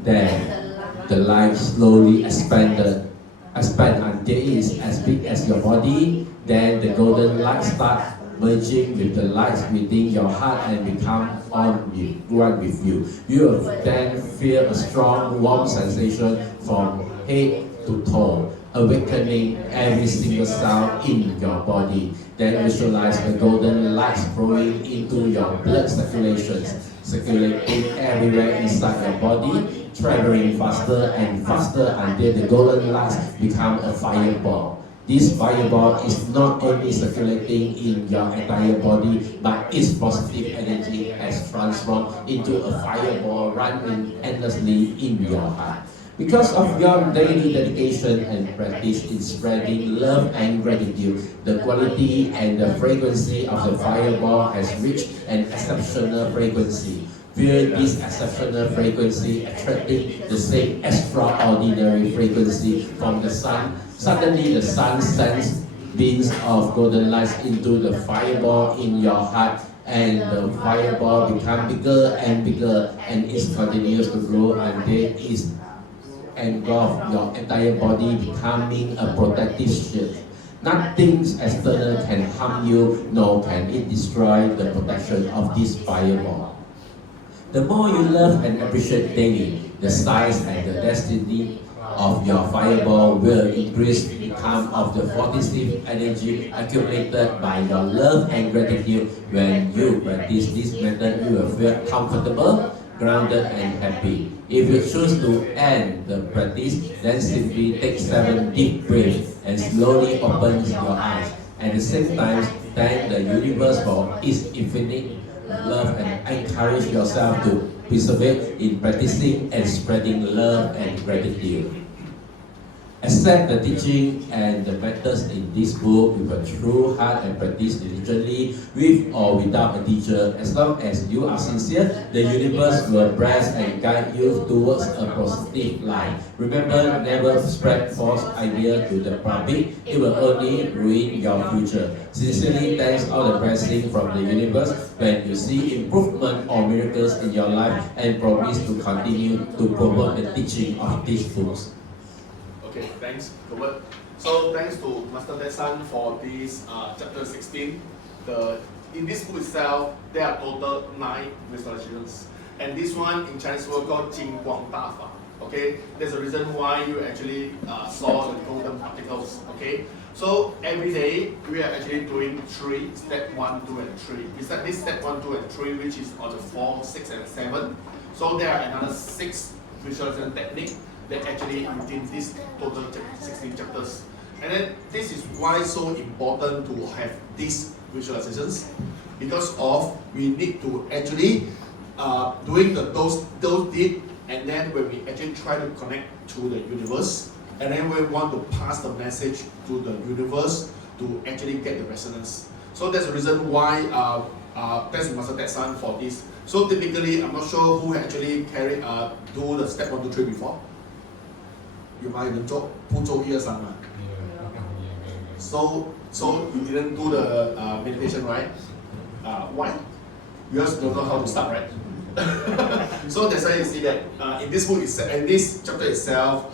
Then the light slowly expand until it is as big as your body. Then the golden light start merging with the lights within your heart and become one with you. You will then feel a strong warm sensation from head to toe, awakening every single cell in your body. Then visualize the golden lights flowing into your blood circulations, circulating everywhere inside your body, traveling faster and faster until the golden lights become a fireball. This fireball is not only circulating in your entire body, but its positive energy has transformed into a fireball running endlessly in your heart. Because of your daily dedication and practice in spreading love and gratitude, the quality and the frequency of the fireball has reached an exceptional frequency. Feel this exceptional frequency attracting the same extraordinary frequency from the sun. Suddenly the sun sends beams of golden lights into the fireball in your heart, and the fireball becomes bigger and bigger, and it continues to grow until it engulf your entire body, becoming a protective shield. Nothing external can harm you, nor can it destroy the protection of this fireball. The more you love and appreciate daily, the size and the density of your fireball will increase become of the positive energy accumulated by your love and gratitude. When you practice this method, you will feel comfortable, grounded and happy. If you choose to end the practice, then simply take 7 deep breaths and slowly open your eyes. At the same time, thank the universe for its infinite love and encourage yourself to persevere in practicing and spreading love and gratitude. Accept the teaching and the methods in this book with a true heart and practice diligently with or without a teacher. As long as you are sincere, the universe will bless and guide you towards a positive life. Remember, never spread false ideas to the public. It will only ruin your future. Sincerely, thanks all the blessings from the universe when you see improvement or miracles in your life and promise to continue to promote the teaching of these books. Okay, thanks, Robert. So thanks to Master Desan for this chapter 16. In this book itself, there are total 9 visualizations. And this one in Chinese word called Jing Guang Da Fa. Okay, there's a reason why you actually saw the golden particles. Okay, so every day we are actually doing 3, step 1, 2, and 3. Besides this step 1, 2, and 3, which is on the 4, 6, and 7. So there are another 6 visualization techniques that actually within this total 16 chapters. And then this is why so important to have these visualizations, because of we need to actually doing those deed, and then when we actually try to connect to the universe, and then we want to pass the message to the universe to actually get the resonance. So that's the reason why thanks to Master Desan for this. So typically, I'm not sure who actually do the step 1, 2, 3 before. 有吗？有人做步骤1、2、3吗？ So you didn't do the meditation, right? Why? Because you don't know how to start, right? So that's why you see that in this book, in this chapter itself,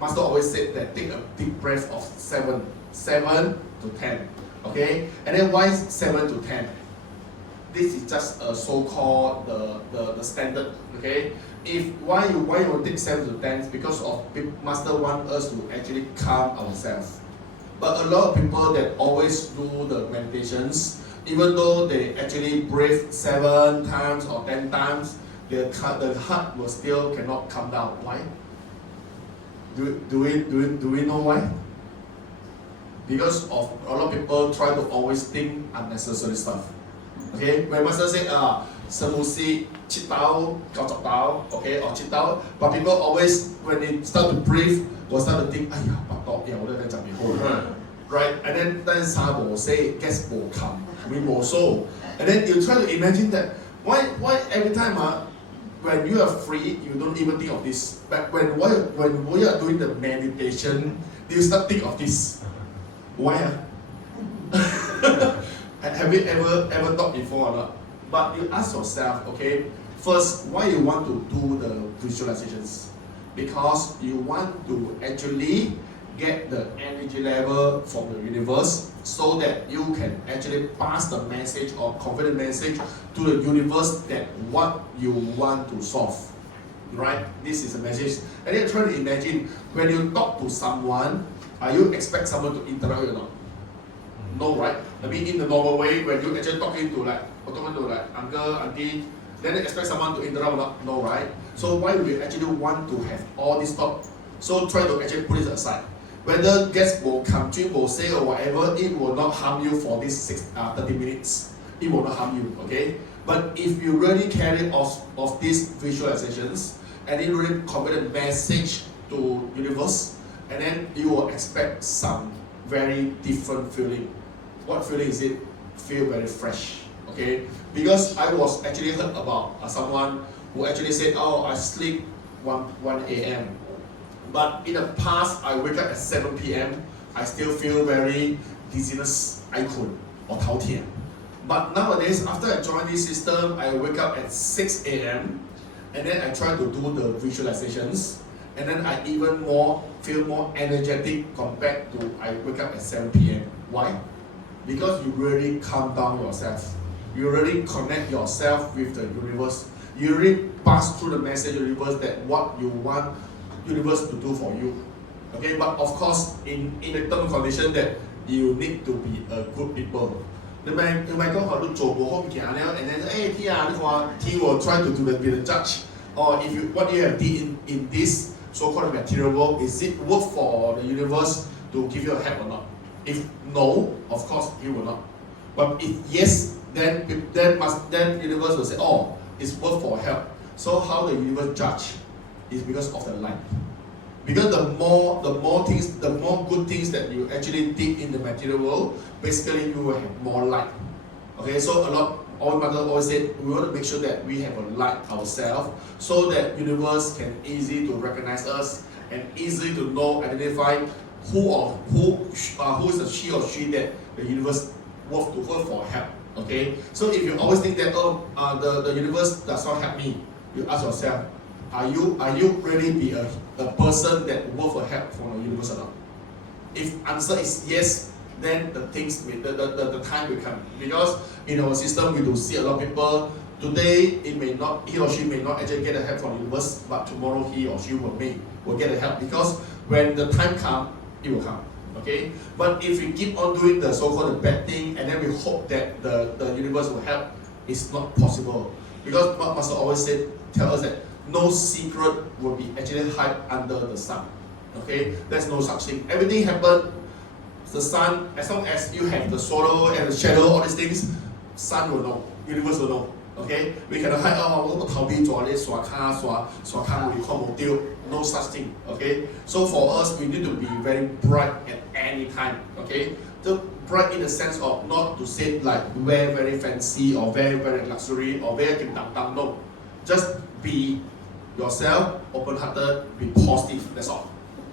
Master always said that take a deep breath of 7 to 10. Okay, and then why 7 to 10? This is just a so-called the standard. Okay, why you take 7 to 10 is because of Master want us to actually calm ourselves. But a lot of people that always do the meditations, even though they actually breathe 7 times or 10 times, the heart will still cannot come down. Why? Do we know why? Because of a lot of people try to always think unnecessary stuff. Okay, when Master say Samusi, Chitao, Chao, okay, or Chitao, but people always, when they start to breathe, will start to think, Ayah, Patok, yeah, what did I right? And then Sabo say, guess will come, we will so. And then you try to imagine that, why every time when you are free, you don't even think of this. But when we are doing the meditation, you start think of this. Why? Have you ever thought before or not? But you ask yourself, okay, first, why you want to do the visualizations? Because you want to actually get the energy level from the universe so that you can actually pass the message or convey the message to the universe that what you want to solve. Right? This is a message. And then try to imagine when you talk to someone, you expect someone to interrupt you or not? No, right? I mean, in the normal way, when you actually talking to uncle, auntie, then you expect someone to interrupt or not? No, right? So why do we actually want to have all this talk? So try to actually put it aside. Whether guests will come, Jun will say or whatever, it will not harm you for these 30 minutes. It will not harm you, okay? But if you really carry of these visualizations and you really convey the message to universe, and then you will expect some very different feeling. What feeling is it? Feel very fresh, okay? Because I was actually heard about someone who actually said, oh, I sleep 1 a.m. But in the past, I wake up at 7 p.m. I still feel very dizziness, or 头甜. But nowadays, after I join this system, I wake up at 6 a.m. and then I try to do the visualizations, and then I even feel more energetic compared to I wake up at 7 p.m. Why? Because you really calm down yourself. You really connect yourself with the universe. You really pass through the message to the universe that what you want universe to do for you. Okay, but of course in the term condition that you need to be a good people. You might go and do and then hey T will try to be the judge. Or if what you have did in this so-called material world, is it worth for the universe to give you a help or not? If no, of course he will not. But if yes, then universe will say, oh, it's worth for help. So how the universe judge is because of the light. Because the more good things that you actually did in the material world, basically you will have more light. Okay, so our mother always said we want to make sure that we have a light ourselves, so that universe can easy to recognize us and easily to know, identify who is the she or she that the universe worth for help. Okay, so if you always think that the universe does not help me, you ask yourself, are you really be a person that worth for help from the universe or not? If answer is yes, then the time will come. Because in our system we do see a lot of people. Today he or she may not actually get the help from the universe, but tomorrow he or she will get the help, because when the time comes, it will come. Okay? But if we keep on doing the so-called bad thing and then we hope that the universe will help, it's not possible. Because what Master always tell us that no secret will be actually hide under the sun. Okay? There's no such thing. Everything happens. The sun, as long as you have the solar and the shadow, all these things, sun will know, universe will know. Okay? We cannot hide no such thing. Okay? So for us, we need to be very bright at any time. Okay? So bright in the sense of not to say like wear very fancy or very luxury or very no. Just be yourself, open-hearted, be positive. That's all.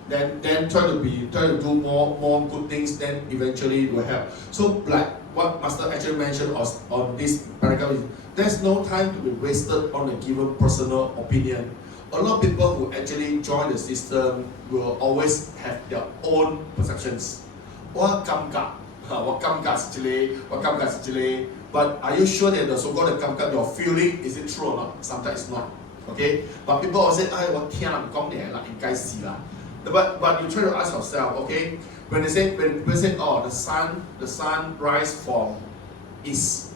Then try to do more good things. Then eventually it will help. So like what Master actually mentioned on this paragraph is, there's no time to be wasted on a given personal opinion. A lot of people who actually join the system will always have their own perceptions. What kamka? What kamka actually? But are you sure that the so-called kamka, your feeling, is it true or not? Sometimes it's not. Okay? But people always say, but you try to ask yourself, okay? When people say, the sun rise from east,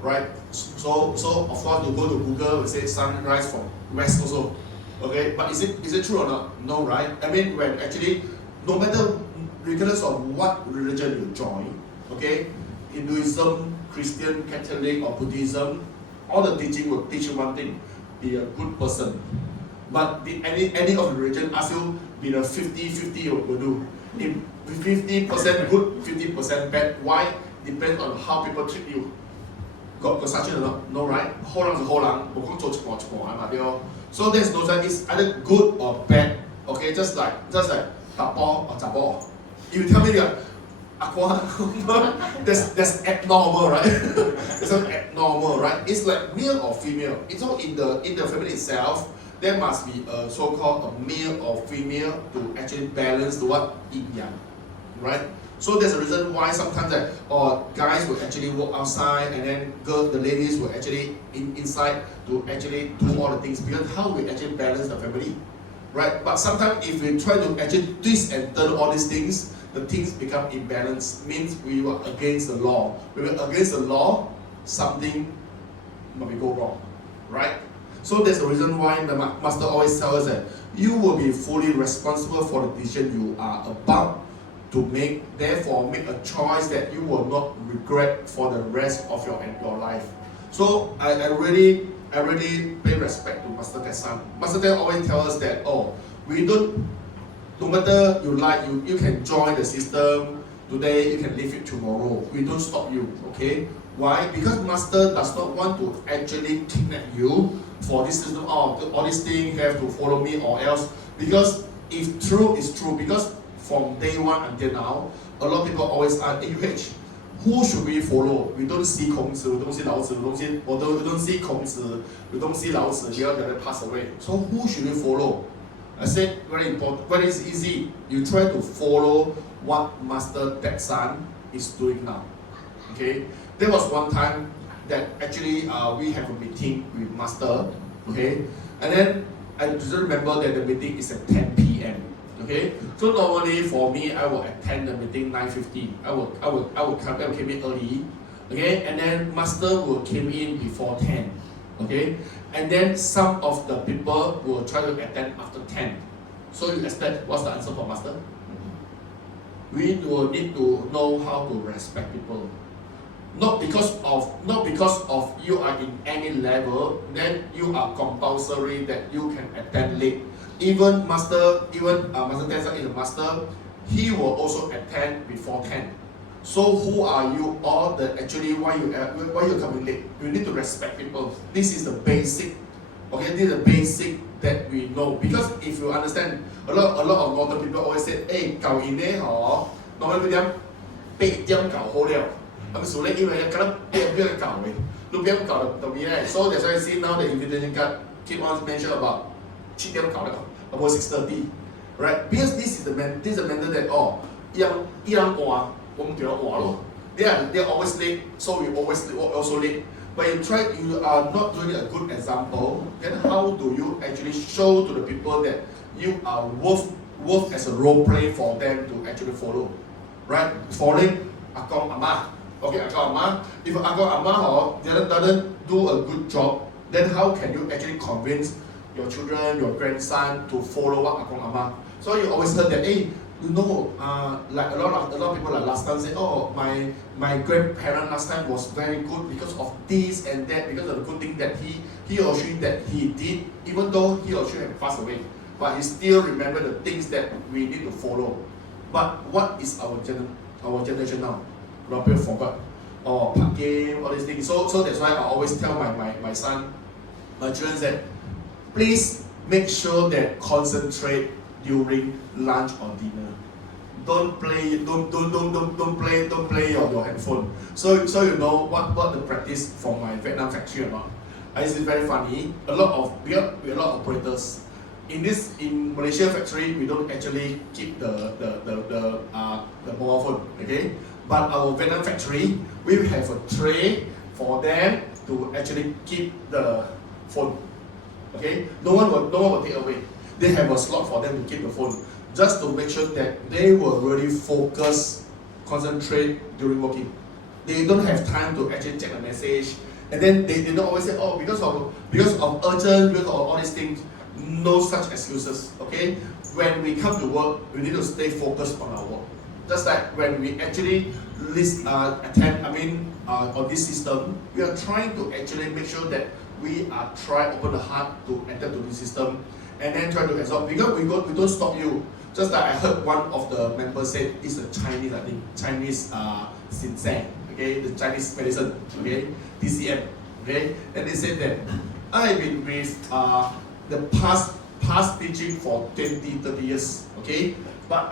right? So of course you go to Google, we say sun rise from west also. Okay, but is it true or not? No, right? I mean, when actually, no matter regardless of what religion you join, okay, Hinduism, Christian, Catholic, or Buddhism, all the teaching will teach you one thing: be a good person. But any of the religion ask you be the 50-50 will do. If 50% good, 50% bad, why? Depends on how people treat you. Got such or not? No, right? So there's no such. It's either good or bad. Okay, just like tapor or tapor. If you tell me that aqua, that's abnormal, right? It's not abnormal, right? It's like male or female. It's all in the family itself. There must be a so-called a male or female to actually balance the what yin yang, right? So there's a reason why sometimes guys will actually walk outside and then the ladies will actually inside to actually do all the things, because how we actually balance the family, right? But sometimes if we try to actually twist and turn all these things, the things become imbalanced. Means we were against the law. When we're against the law, something might go wrong, right? So there's a reason why the Master always tells us that you will be fully responsible for the decision you are about to make. Therefore, make a choice that you will not regret for the rest of your life. So I really pay respect to Master Ted San. Master Ted always tells us that we don't, no matter you like, you can join the system today, you can leave it tomorrow. We don't stop you, okay? Why? Because Master does not want to actually kidnap you for this system. All these things you have to follow me or else. Because if true is true, because from day one until now, a lot of people always ask, AUH, who should we follow? We don't see Kongzi, we don't see Lao Tzu, we don't see Kongzi, we don't see Lao Tzu, they pass away. So who should we follow? I said very important, very easy. You try to follow what Master Ted San is doing now. Okay? There was one time that actually we have a meeting with Master, okay? And then I just remember that the meeting is at 10 p.m. Okay? So normally for me, I will attend the meeting 9:15. I will come in early. Okay? And then Master will come in before 10. Okay? And then some of the people will try to attend after 10. So you expect what's the answer for Master? We will need to know how to respect people. Not because of you are in any level, then you are compulsory that you can attend late. even Master Tessa is a master, he will also attend before 10. So who are you all that actually why you coming late? You need to respect people. This is the basic. Okay, this is the basic that we know. Because if you understand, a lot of northern people always say, hey, 舊年咧嗬，normal 佢點8點搞好了，咁所以因為可能8點搞嘅，6點搞就變咧。So that's why you see now the invitation card keep on mention about 7點搞咧，about 6:30, right? Because this is the mental that 哦，一人換，我們就要換咯。They are always late, so we always also late. But you are not doing a good example, then how do you actually show to the people that you are worth as a role play for them to actually follow? Right? Following Akong Ama. Okay, Akong Ama. If Akong Ama doesn't do a good job, then how can you actually convince your children, your grandson to follow what Akong Ama? So you always heard that, hey, you know, like a lot of people like last time say, oh, my grandparent last time was very good because of this and that, because of the good thing that he or she that he did, even though he or she had passed away, but he still remember the things that we need to follow. But what is our generation now? A lot of people forgot. Or park game, all these things. So that's why I always tell my son, my children that please make sure that concentrate during lunch or dinner. Don't play your handphone. So you know what the practice from my Vietnam factory or not. It's very funny. We have a lot of operators. In Malaysia factory, we don't actually keep the mobile phone. Okay, but our Vietnam factory, we have a tray for them to actually keep the phone. Okay, no one will take away. They have a slot for them to keep the phone, just to make sure that they will really focus, concentrate during working. They don't have time to actually check a message, and then they don't always say, oh, because of urgent, because of all these things. No such excuses. Okay, when we come to work, we need to stay focused on our work. Just like when we actually attend, on this system, we are trying to actually make sure that we are open the heart to enter to this system, and then try to absorb. Because we don't stop you. Just like I heard one of the members said, it's a Chinese, I think, Chinese ginseng, okay, the Chinese medicine, okay, TCM, okay, and they said that I've been with the past teaching for 20-30 years, okay, but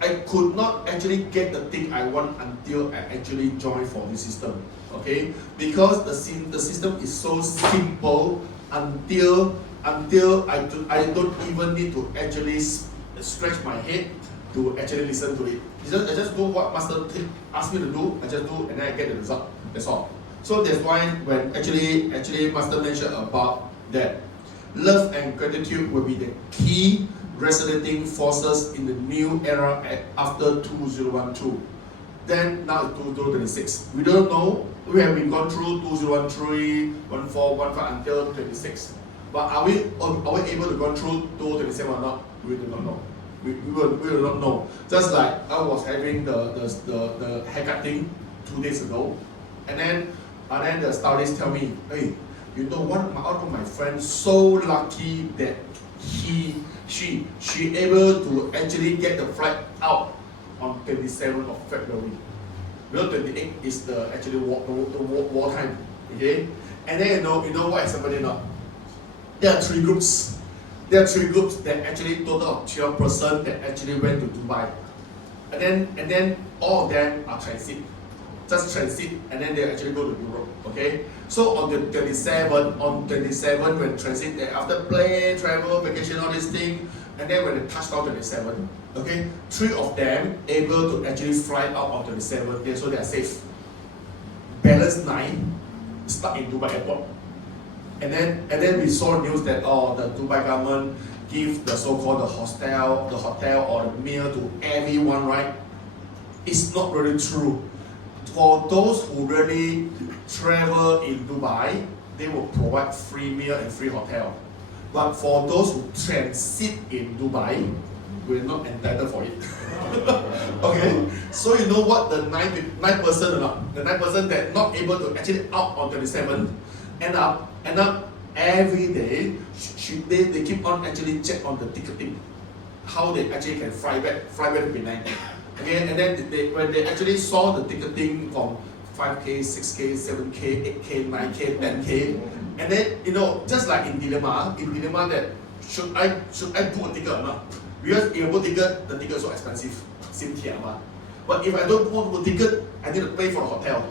I could not actually get the thing I want until I actually joined for this system, okay, because the system is so simple until I don't even need to actually stretch my head to actually listen to it. I just do what Master asked me to do, I just do and then I get the result, that's all. So that's why when actually Master mentioned about that, love and gratitude will be the key resonating forces in the new era after 2012. Then now it's 2026. We don't know. We have been gone through 2013, 14, 15 until 26. But are we able to go through 2027 or not? We do not know. We will not know. Just like I was having the haircut thing 2 days ago, and then the stylist tell me, hey, you know one of my friends so lucky that she able to actually get the flight out on 27th of February. Because 28 is the actually war time, okay? And then you know what is happening now? There are three groups. There are three groups that actually total of 12 person that actually went to Dubai, and then all of them are transit. Just transit, and then they actually go to Europe. Okay, so on the 27, when transit, they after plane, travel, vacation, all these things, and then when they touch down 27, okay, 3 of them able to actually fly out on 27, so they are safe. Balance 9 stuck in Dubai airport, and then we saw news that the Dubai government give the so-called the hotel or the meal to everyone, right? It's not really true. For those who really travel in Dubai, they will provide free meal and free hotel. But for those who transit in Dubai, we're not entitled for it. Okay, so you know what the 9% or not? The 9% that not able to actually out on 27 end up every day, they keep on actually check on the ticketing, how they actually can fly back to Penang. Okay, and then when they actually saw the ticketing from 5K, 6K, 7K, 8K, 9K, 10K, and then just like in dilemma that should I book a ticket or not? Because if I book a ticket, the ticket is so expensive, same tiama. But if I don't book a ticket, I need to pay for the hotel.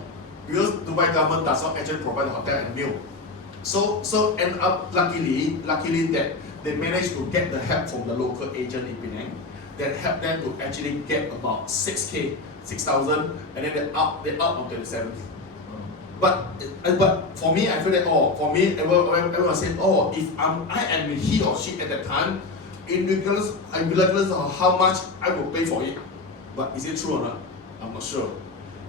Because Dubai government does not actually provide the hotel and meal. So end up luckily that they managed to get the help from the local agent in Penang that helped them to actually get about 6,000, and then they're up on 27th. But for me, I feel that everyone said, if I am he or she at that time, regardless of how much I will pay for it. But is it true or not? I'm not sure.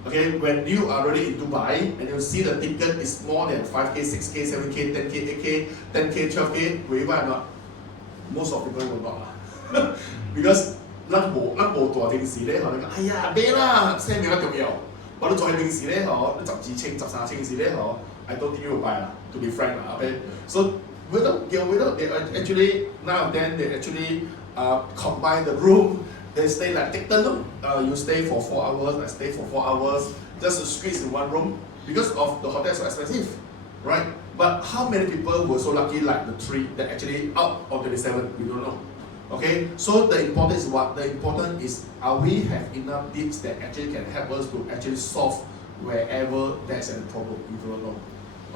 Okay, when you are already in Dubai and you see the ticket is more than 5K, 6K, 7K, 10K, 8K, 10K, 12K, will you buy or not? Most of people will not. Because 咱無大件事咧，可能講，哎呀買啦，聲名重要。我都做件事咧，嗬，你12千、13千事咧，嗬 ，I don't think you will buy 啦。To be frank 啦 ，okay. So without they actually now and then they actually combine the room. They stay like take turn. You stay for 4 hours, I stay for 4 hours, just to squeeze in one room because of the hotel is so expensive, right? But how many people were so lucky like the 3 that actually out of 27? We don't know. Okay, so the important is what? The important is we have enough tips that actually can help us to actually solve wherever there's a problem. We don't know.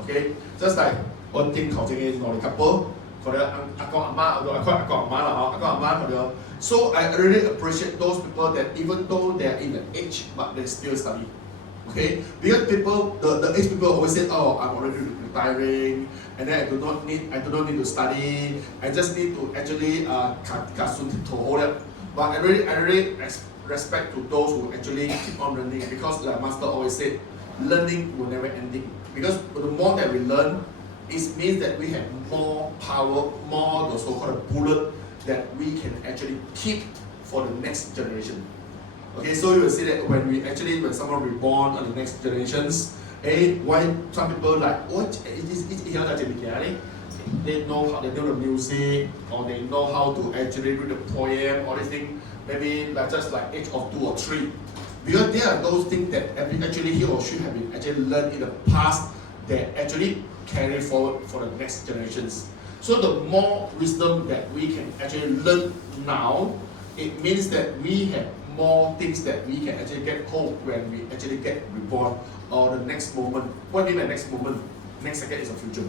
Okay, just like 我聽頭先嘅我哋 couple， 佢哋阿公阿媽，阿公阿媽啦，阿公阿媽佢哋。So I really appreciate those people that even though they are in the age, but they still study. Okay, because people, the age people always say, oh, I'm already retiring, and then I do not need to study. I just need to actually But I really respect to those who actually keep on learning, because the master always said, learning will never ending. Because the more that we learn, it means that we have more power, more the so-called bullet that we can actually keep for the next generation. Okay, so you will see that when someone reborn on the next generations, why some people like, they know the music, or they know how to actually read the poem, or this thing, maybe like just like age of 2 or 3. Because there are those things that actually he or she have been actually learned in the past that actually carry forward for the next generations. So the more wisdom that we can actually learn now, it means that we have more things that we can actually get hold when we actually get reborn, or the next moment. What do you mean by next moment? Next second is the future.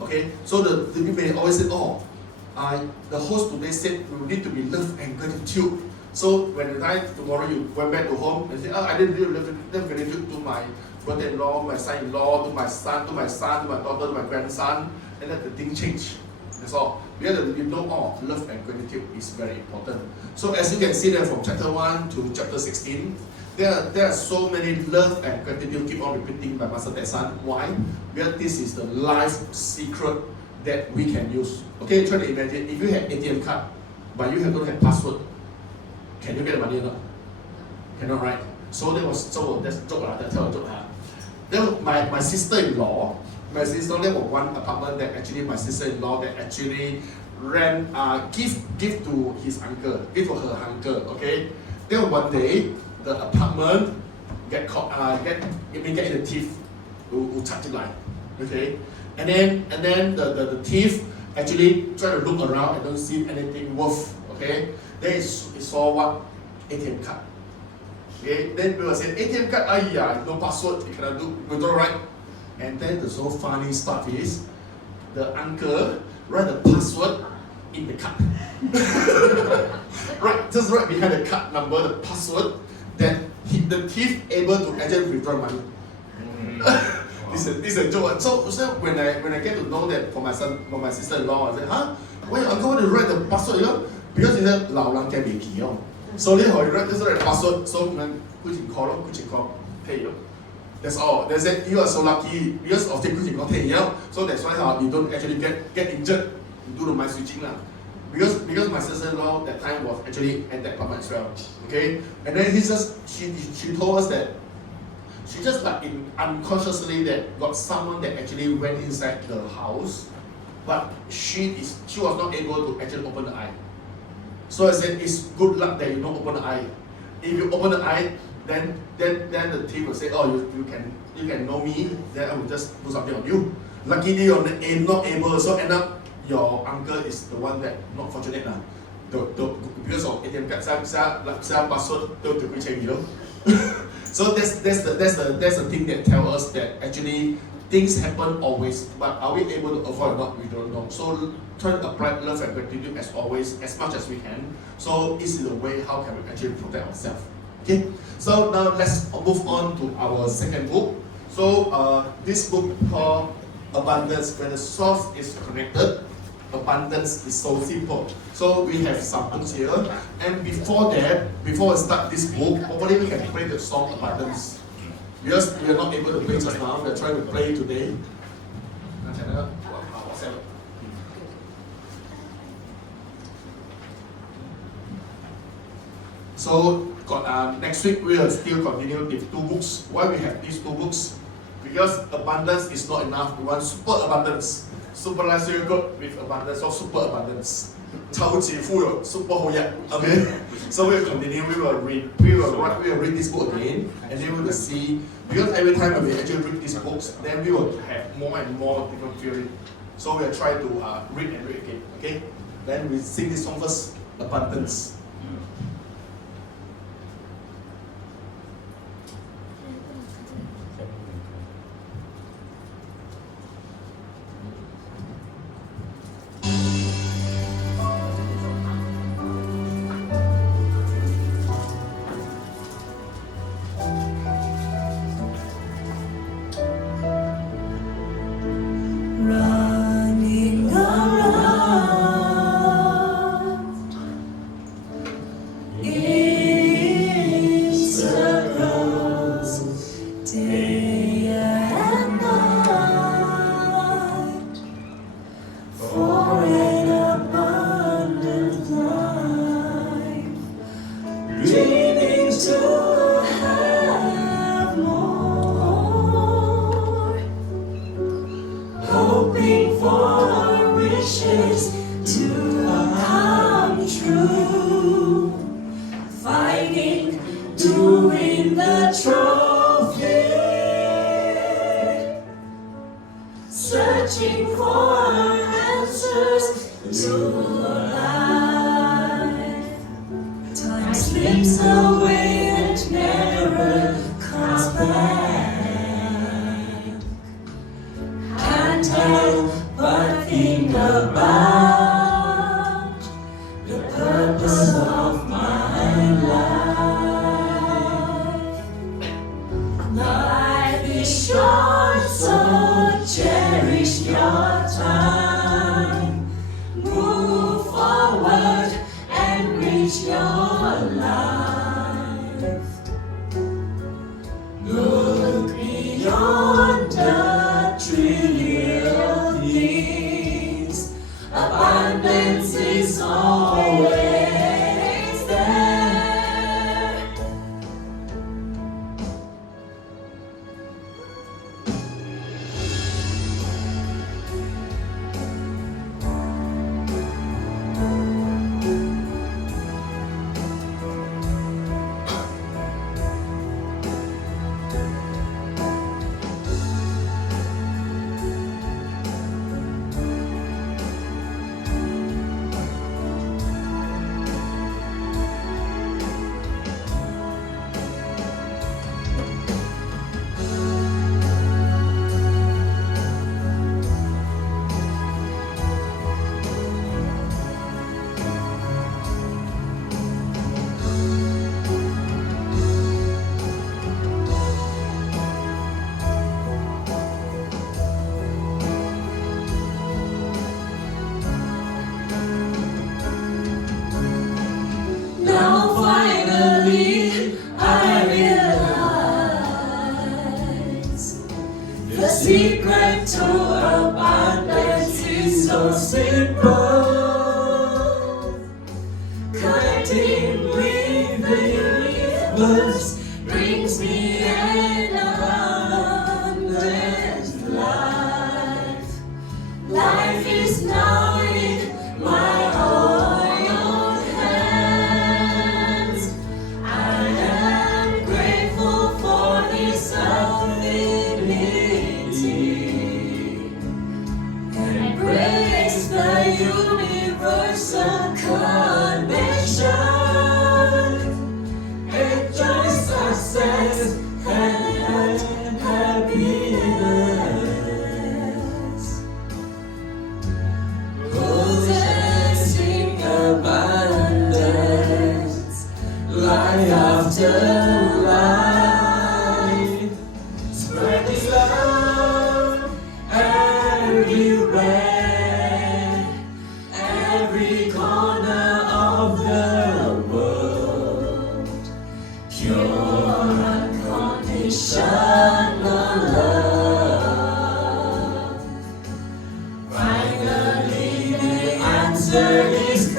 Okay, so the people may always say, the host today said we need to be love and gratitude. So when the night tomorrow you went back to home and say, I didn't really love and gratitude to my brother-in-law, my son-in-law, to my son, to my daughter, to my grandson, and then the thing changed. That's all. Because you know, love and gratitude is very important. So as you can see there from chapter 1 to chapter 16, there are so many love and gratitude keep on repeating by Master Tesan. Why? Because this is the life secret that we can use. Okay, try to imagine if you have ATM card, but you don't have password, can you get the money or not? Cannot, right? So that's a joke, that's a joke. Then my sister-in-law, there was one apartment that actually my sister-in-law that actually give to his uncle, give to her uncle. Okay. Then one day the apartment get in the thief who touch it like, okay. And then the thief actually try to look around and don't see anything worth. Okay. Then he saw what? ATM card. Okay. Then people say ATM card, no password, you cannot do withdraw, right? And then the so funny stuff is, the uncle write the password in the card. Right, just right behind the card number, the password, that the thief able to actually withdraw money. This is a joke. So when I get to know that from my sister-in-law, I said, why your uncle want to write the password? Because he said, 老人家未記哦. So they write the password. So we can call, pay. That's all. They said you are so lucky because of the good. So that's why you don't actually get injured due to my switching. Because my sister-in-law that time was actually at that apartment as well. Okay? And then she told us that she just like unconsciously that got someone that actually went inside the house but she was not able to actually open the eye. So I said, it's good luck that you don't open the eye. If you open the eye, then the thief will say, oh, you can know me, then I will just do something on you. Luckily, you're not able, so end up your uncle is the one that not fortunate lah. Because of ATM card, saya password to change, you know. So that's the thing that tells us that actually things happen always, but are we able to avoid or not? We don't know. So try to apply love and gratitude as always, as much as we can. So this is the way how can we actually protect ourselves. Okay. So now let's move on to our second book. So this book called Abundance. When the source is connected, abundance is so simple. So we have some books here, and before we start this book, hopefully we can play the song Abundance. Because we are not able to play just now, we are trying to play today. So next week we will still continue with 2 books. Why we have these 2 books? Because abundance is not enough. We want super abundance. Supernatural good with abundance or super abundance. 超级富有 super 好人. Okay. So we will continue. We will read this book again, and then we will see. Because every time when we actually read these books, then we will have more and more different feeling. So we will try to read and read again. Okay. Then we sing this song first. Abundance. Running around in circles, day and night, for an abundant life, dreaming to have more, hoping for wishes to come true, fighting, doing the trophy, searching for answers to life. Time slips away and never comes back. Can't help but think about the purpose of my life. Life is short, so cherish your time. Move forward and reach your life. Look beyond the trivial things. Abundance is always there. Now finally I realize the secret to abundance is so simple. Connecting with the universe brings me an abundant life. Life is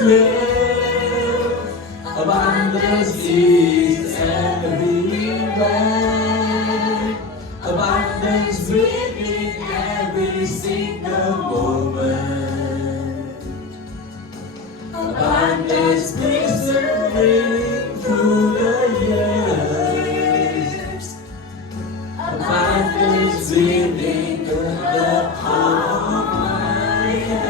wealth, abundance is everywhere, abundance within every single moment, abundance blissfully through the years, abundance within the palm of my hand.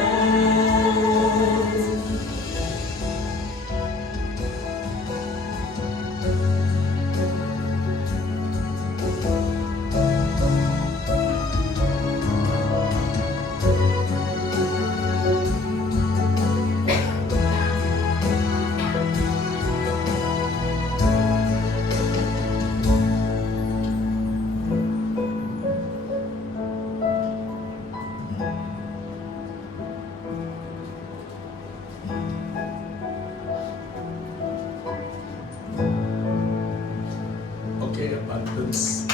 Okay, abundance. So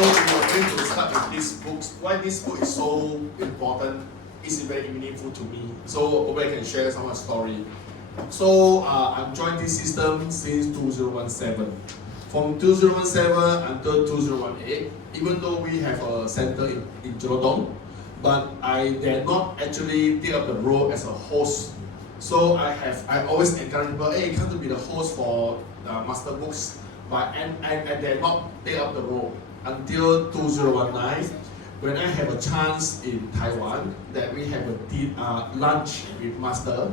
we are going to start with this book. Why this book is so important? It's very meaningful to me. So Obey can share some of the story. So I've joined this system since 2017. From 2017 until 2018, even though we have a center in Jelutong, but I did not actually take up the role as a host. So I always encourage people, hey, come to be the host for master books, but and did not take up the role until 2019, when I have a chance in Taiwan that we have a lunch with master.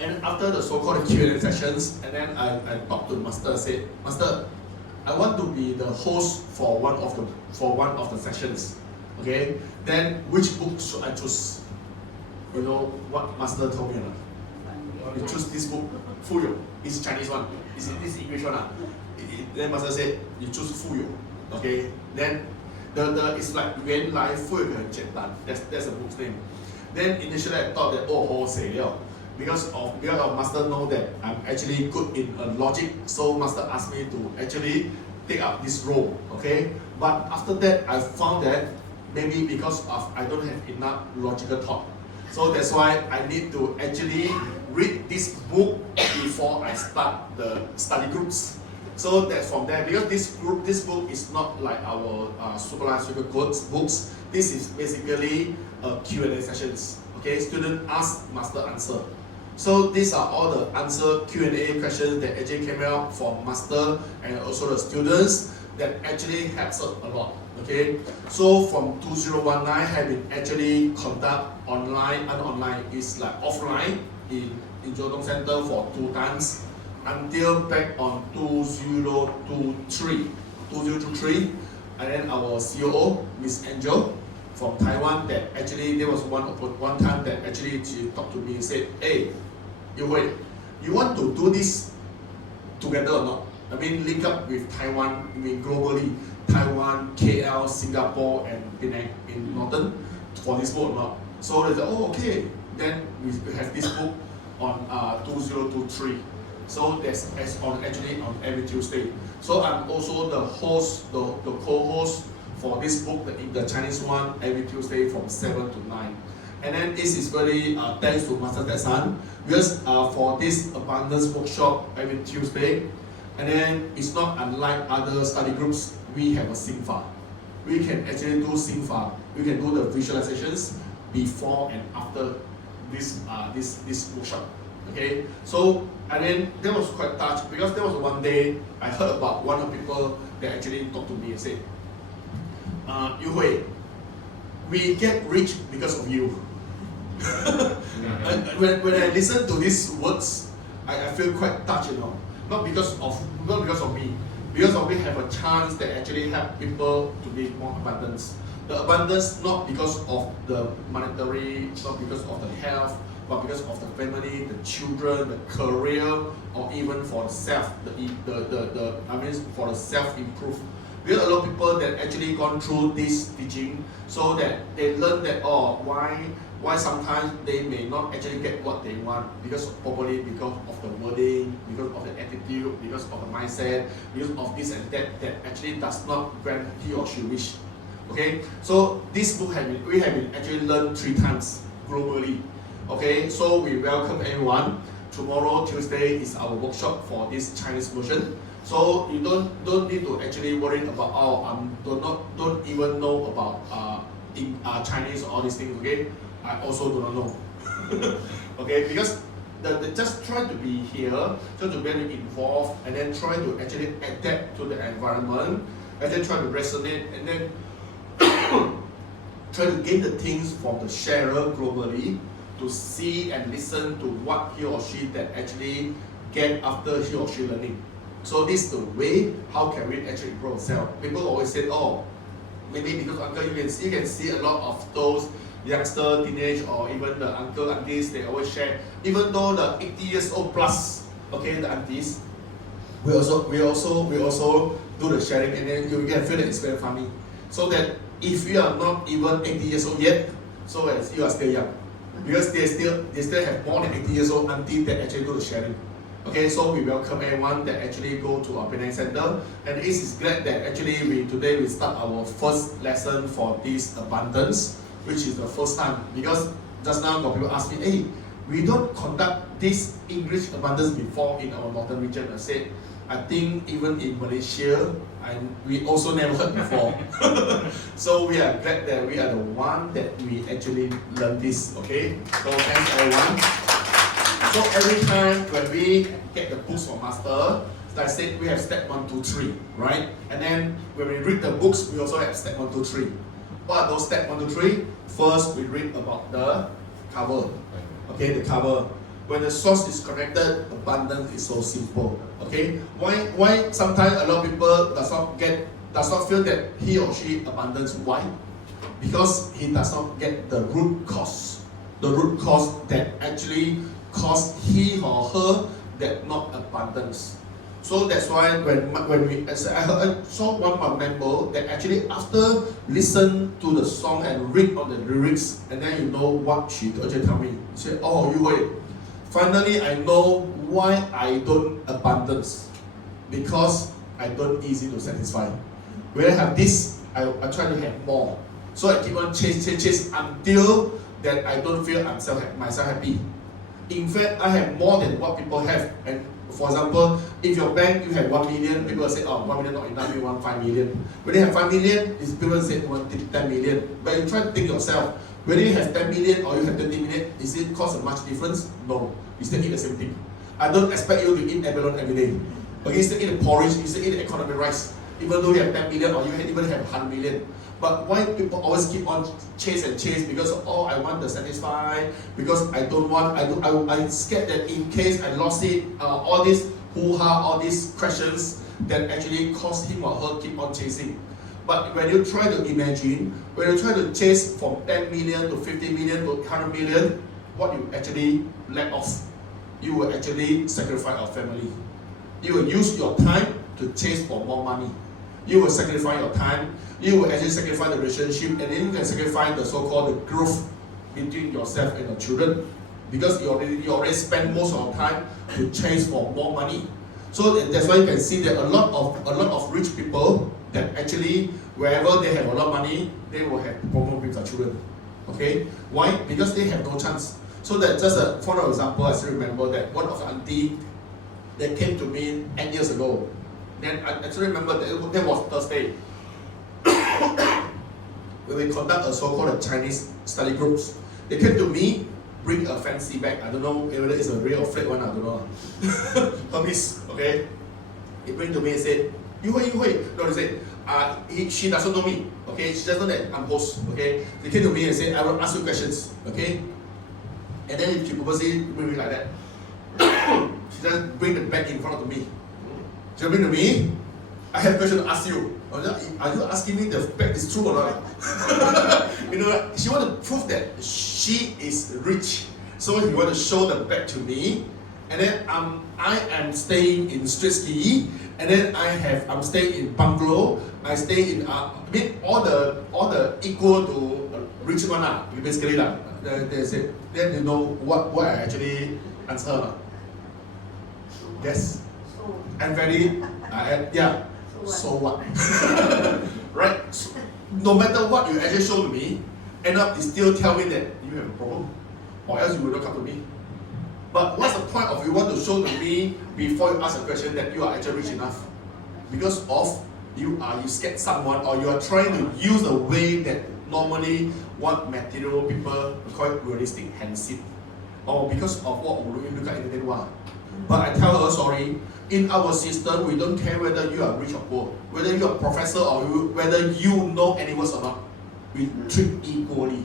And after the so-called Q&A sessions, and then I talked to master, said, Master, I want to be the host for one of the sessions. Okay, then which book should I choose? You know what master told me? You choose this book, Fuyo. It's Chinese one. It's English one. Then master said, you choose Fuyo. Okay, then it's like 原来富有很简单. That's the book's name. Then initially I thought that because master know that I'm actually good in logic, so master asked me to actually take up this role. Okay, but after that I found that maybe because of I don't have enough logical thought, so that's why I need to actually read this book before I start the study groups. So that's from there, because this book is not like our supervised books. This is basically Q&A sessions. Okay, student ask, master answer. So these are all the answer Q&A questions that actually came out from master and also the students that actually helps a lot. Okay, so from 2019 have been actually conduct online and online is like offline in Jelutong Center for 2 times until back on 2023, and then our COO Miss Angel from Taiwan, that actually there was one time that actually she talked to me and said, hey, you want to do this together or not? I mean, link up with Taiwan, I mean globally, Taiwan, KL, Singapore, and Penang in Northern for this book or not? So they said, oh, okay. Then we have this book on 2023. So that's actually on every Tuesday. So I'm also the host, the co-host for this book, the Chinese one, every Tuesday from 7 to 9. And then this is very thanks to Master Ted-san, because for this abundance workshop every Tuesday, and then it's not unlike other study groups, we have a Singfa. We can actually do Singfa. We can do the visualizations before and after this workshop. Okay, so and then that was quite touched, because there was one day I heard about one of the people that actually talked to me and said, Yu Hui, we get rich because of you. when I listen to these words, I feel quite touched, you know. Not because of me, because of we have a chance that actually help people to be more abundant. The abundance not because of the monetary, not because of the health, but because of the family, the children, the career, or even for the self, for the self-improve. We have a lot of people that actually gone through this teaching, so that they learn that why sometimes they may not actually get what they want, probably because of the wording, because of the attitude, because of the mindset, because of this and that actually does not grant he or she wish. Okay, so this book we have been actually learned 3 times globally. Okay, so we welcome everyone. Tomorrow, Tuesday, is our workshop for this Chinese version. So you don't need to actually worry about don't even know about Chinese or all these things. Okay, I also do not know. Okay, because just try to be here, try to be involved, and then try to actually adapt to the environment, and then try to resonate, and then try to gain the things from the sharer globally to see and listen to what he or she that actually get after he or she learning. So this is the way how can we actually improve ourselves. People always say, oh, maybe because uncle you can see a lot of those youngster, teenage, or even the uncle, aunties, they always share. Even though the 80 years old plus, okay, the aunties, we also do the sharing, and then you can feel that it's very funny. So that if you are not even 80 years old yet, so as you are still young, because they still have more than 80 years old auntie that actually do the sharing. Okay, so we welcome everyone that actually go to our Penang Center, and it is glad that actually today we start our first lesson for this abundance, which is the first time, because just now got people ask me, hey, we don't conduct this English abundance before in our northern region. I said, I think even in Malaysia, and we also never heard before. So we are glad that we are the one that we actually learn this. Okay, so thanks everyone. So every time when we get the books from master, like I said, we have step 1, 2, 3, right? And then when we read the books, we also have step 1, 2, 3. What are those step 1, 2, 3? First, we read about the cover. Okay, the cover. When the source is connected, abundance is so simple. Okay, why sometimes a lot of people does not feel that he or she abundance? Why? Because he does not get the root cause that actually cause he or her that not abundance. So that's why when I saw one member that actually after listen to the song and read on the lyrics, and then you know what she actually tell me. She said, oh, you wait. Finally, I know why I don't abundance, because I don't easy to satisfy. When I have this, I try to have more. So I keep on chase until that I don't feel myself happy. In fact, I have more than what people have. And for example, if your bank you have 1 million, people say, oh, 1 million not enough, you want 5 million. When you have 5 million, people say you want 10 million. But you try to think yourself, whether you have 10 million or you have 20 million, is it cause a much difference? No. You still eat the same thing. I don't expect you to eat abalone every day. Okay, you still eat the porridge, you still eat the economic rice. Even though you have 10 million or you even have 100 million. But why people always keep on chase? Because oh, I want to satisfy, because I don't want, I'm scared that in case I lost it, all this hoo-ha, all these questions that actually cause him or her keep on chasing. But when you try to imagine, when you try to chase from 10 million to 50 million to 100 million, what you actually lack off, you will actually sacrifice your family. You will use your time to chase for more money. You will sacrifice your time. You will actually sacrifice the relationship, and then you can sacrifice the so-called the growth between yourself and your children, because you already spend most of your time to chase for more money. So that's why you can see that a lot of rich people that actually wherever they have a lot of money, they will have problem with their children. Okay, why? Because they have no chance. So that just for example, I still remember that one of the auntie that came to me 8 years ago. Then I still remember that was Thursday. When we conduct a so-called Chinese study groups, they came to me, bring a fancy bag. I don't know whether it's a real or fake one, I don't know. Hermes, okay? He bring to me and said, you wait. No, he said, she doesn't know me, okay? She doesn't know that I'm host, okay? They came to me and said, I will ask you questions, okay? And then she purposely bring me like that. She just bring the bag in front of me. She bring to me, I have a question to ask you. Are you asking me the bag is true or not? You know, she want to prove that she is rich. So he want to show the bag to me. And then I am staying in street ski. And then I'm staying in bungalow. I stay in all the equal to rich one basically They say, then you know what I actually answer her. Yes. I'm very yeah. So what? Right? So, no matter what you actually show to me, end up you still tell me that you have a problem. or else you will not come to me. But what's the point of you want to show to me before you ask a question that you are actually rich enough? Because of you scared someone, or you are trying to use a way that normally what material people call it realistic handship, or because of what you look at internet one. But I tell her, sorry, in our system we don't care whether you are rich or poor, whether you are a professor or whether you know any words or not. We treat equally,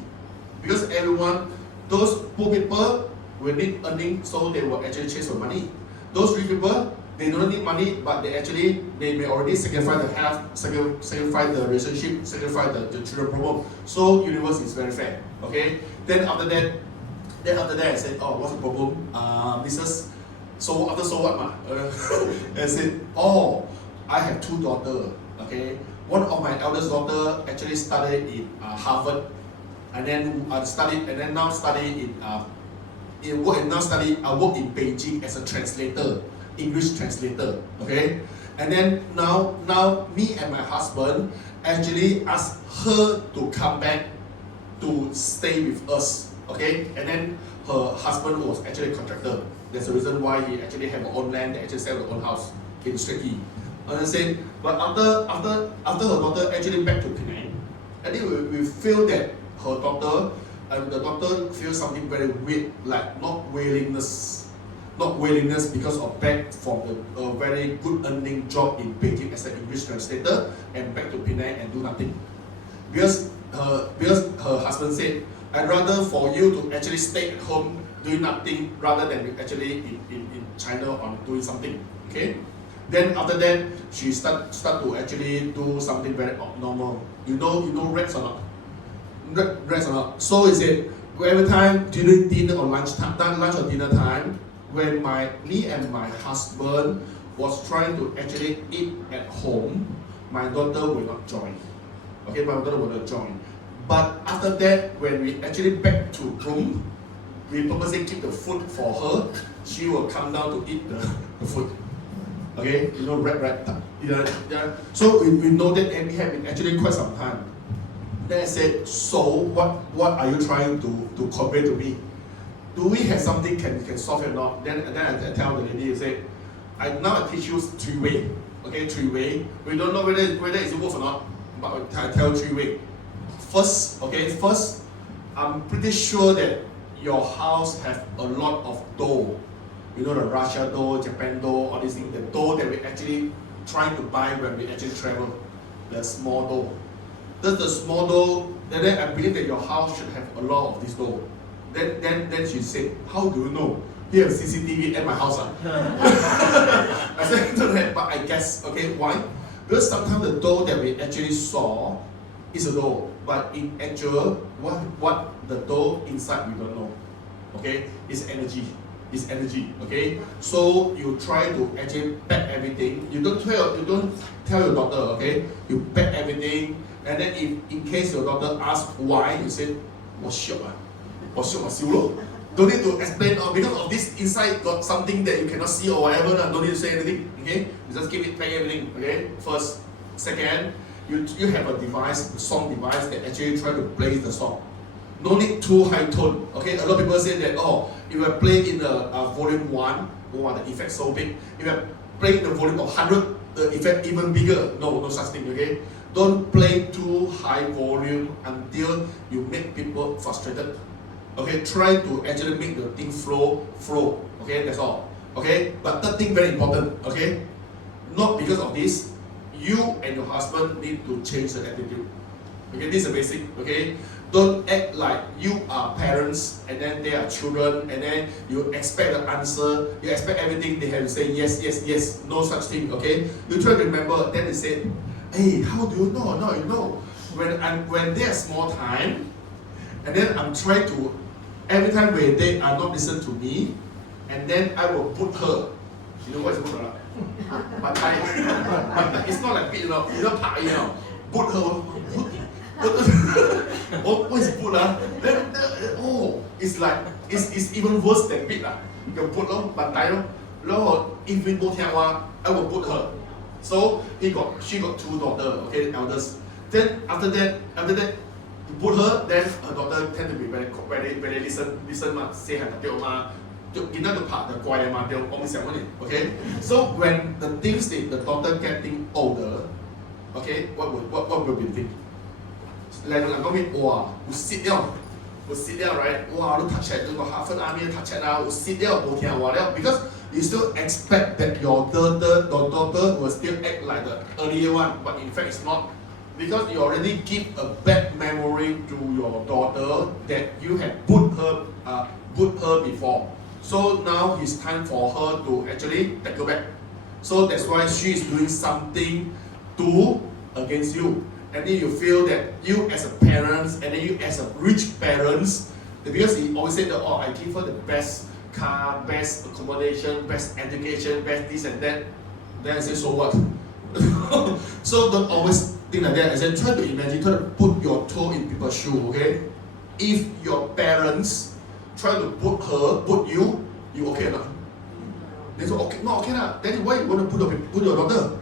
because everyone, those poor people will need earning, so they will actually chase for money. Those rich people, they don't need money, but they may already sacrifice the health, sacrifice the relationship, sacrifice the children problem. So universe is very fair. Okay. Then after that I said, oh, what's the problem? So what ma? I said, oh, I have 2 daughters. Okay. One of my eldest daughter actually studied in Harvard, and then now study in work in Beijing as a translator, English translator. Okay, and then now me and my husband actually asked her to come back to stay with us. Okay, and then her husband was actually a contractor. That's the reason why he actually have her own land, they actually sell their own house in Strakey. And I said, but after her daughter actually back to Penang, I think we feel that her daughter, the daughter feels something very weird, like not willingness because of back from a very good earning job in Beijing as an English translator and back to Penang and do nothing. Because her husband said, I'd rather for you to actually stay at home doing nothing rather than actually in China on doing something. Okay? Then after that, she start to actually do something very abnormal. You know rats or not? Rats or not? So he said, every time during dinner or lunch or dinner time, when me and my husband was trying to actually eat at home, my daughter will not join. Okay, my daughter will not join. But after that, when we actually back to room, we purposely keep the food for her. She will come down to eat the food. Okay, rat. Yeah. So we know that, and we have been actually quite some time. Then I said, so what are you trying to convey to me? Do we have something can solve it or not? Then I tell the lady, I say, I teach you 3 way. Okay, 3 way. We don't know whether it's worth or not, but I tell 3 way. First, I'm pretty sure that your house have a lot of dough. You know, the Russia dough, Japan dough, all these things, the dough that we actually trying to buy when we actually travel, the small dough. That's the small dough, then I believe that your house should have a lot of this dough. Then she said, how do you know? You have CCTV at my house. I said, don't have, but I guess, okay, why? Because sometimes the dough that we actually saw is a dough, but in actual, what the dough inside we don't know. Okay, it's energy. It's energy. Okay, so you try to actually pack everything. You don't tell your daughter. Okay, you pack everything, and then if in case your daughter asks why, you say, "What's shock ah? What's shock ah? Don't need to explain. Because of this inside got something that you cannot see or whatever. Don't need to say anything. Okay, you just keep it, pack everything. Okay, first, second. You have a device, a song device that actually try to play the song. No need too high tone. Okay, a lot of people say that, if I play in the volume 1, the effect so big. If I play in the volume of 100, the effect even bigger. No such thing. Okay, don't play too high volume until you make people frustrated. Okay, try to actually make the thing flow. Okay, that's all. Okay, but third thing very important. Okay, not because of this. You and your husband need to change the attitude. Okay, this is a basic. Okay, don't act like you are parents and then they are children and then you expect the answer. You expect everything they have to say yes. No such thing. Okay, you try to remember. Then they say, hey, how do you know? No, you know. When they are small time, and then I'm trying to every time when they are not listen to me, and then I will put her. You know what is put her? But it's not like beat, put her, what is put then it's like it's even worse than beat you put but if we go I will put her. So she got 2 daughters, okay, eldest. Then after that put her, then her daughter tend to be very listen say her to part the choir okay. So when the things the daughter getting older, okay, what will be the thing? Like wow, we sit down, right? Wow, look touch it, look half an army touch it now, we sit down, okay, because you still expect that your daughter will still act like the earlier one, but in fact it's not. Because you already give a bad memory to your daughter that you had put her before. So now it's time for her to actually take her back. So that's why she is doing something against you. And then you feel that you as a parent, and then you as a rich parents, because he always said that, oh, I give her the best car, best accommodation, best education, best this and that. Then I say, so what? So don't always think like that. I said, try to imagine, try to put your toe in people's shoes, okay? If your parents try to put you okay or not? They say, okay, not okay lah. Then why you want to put your daughter?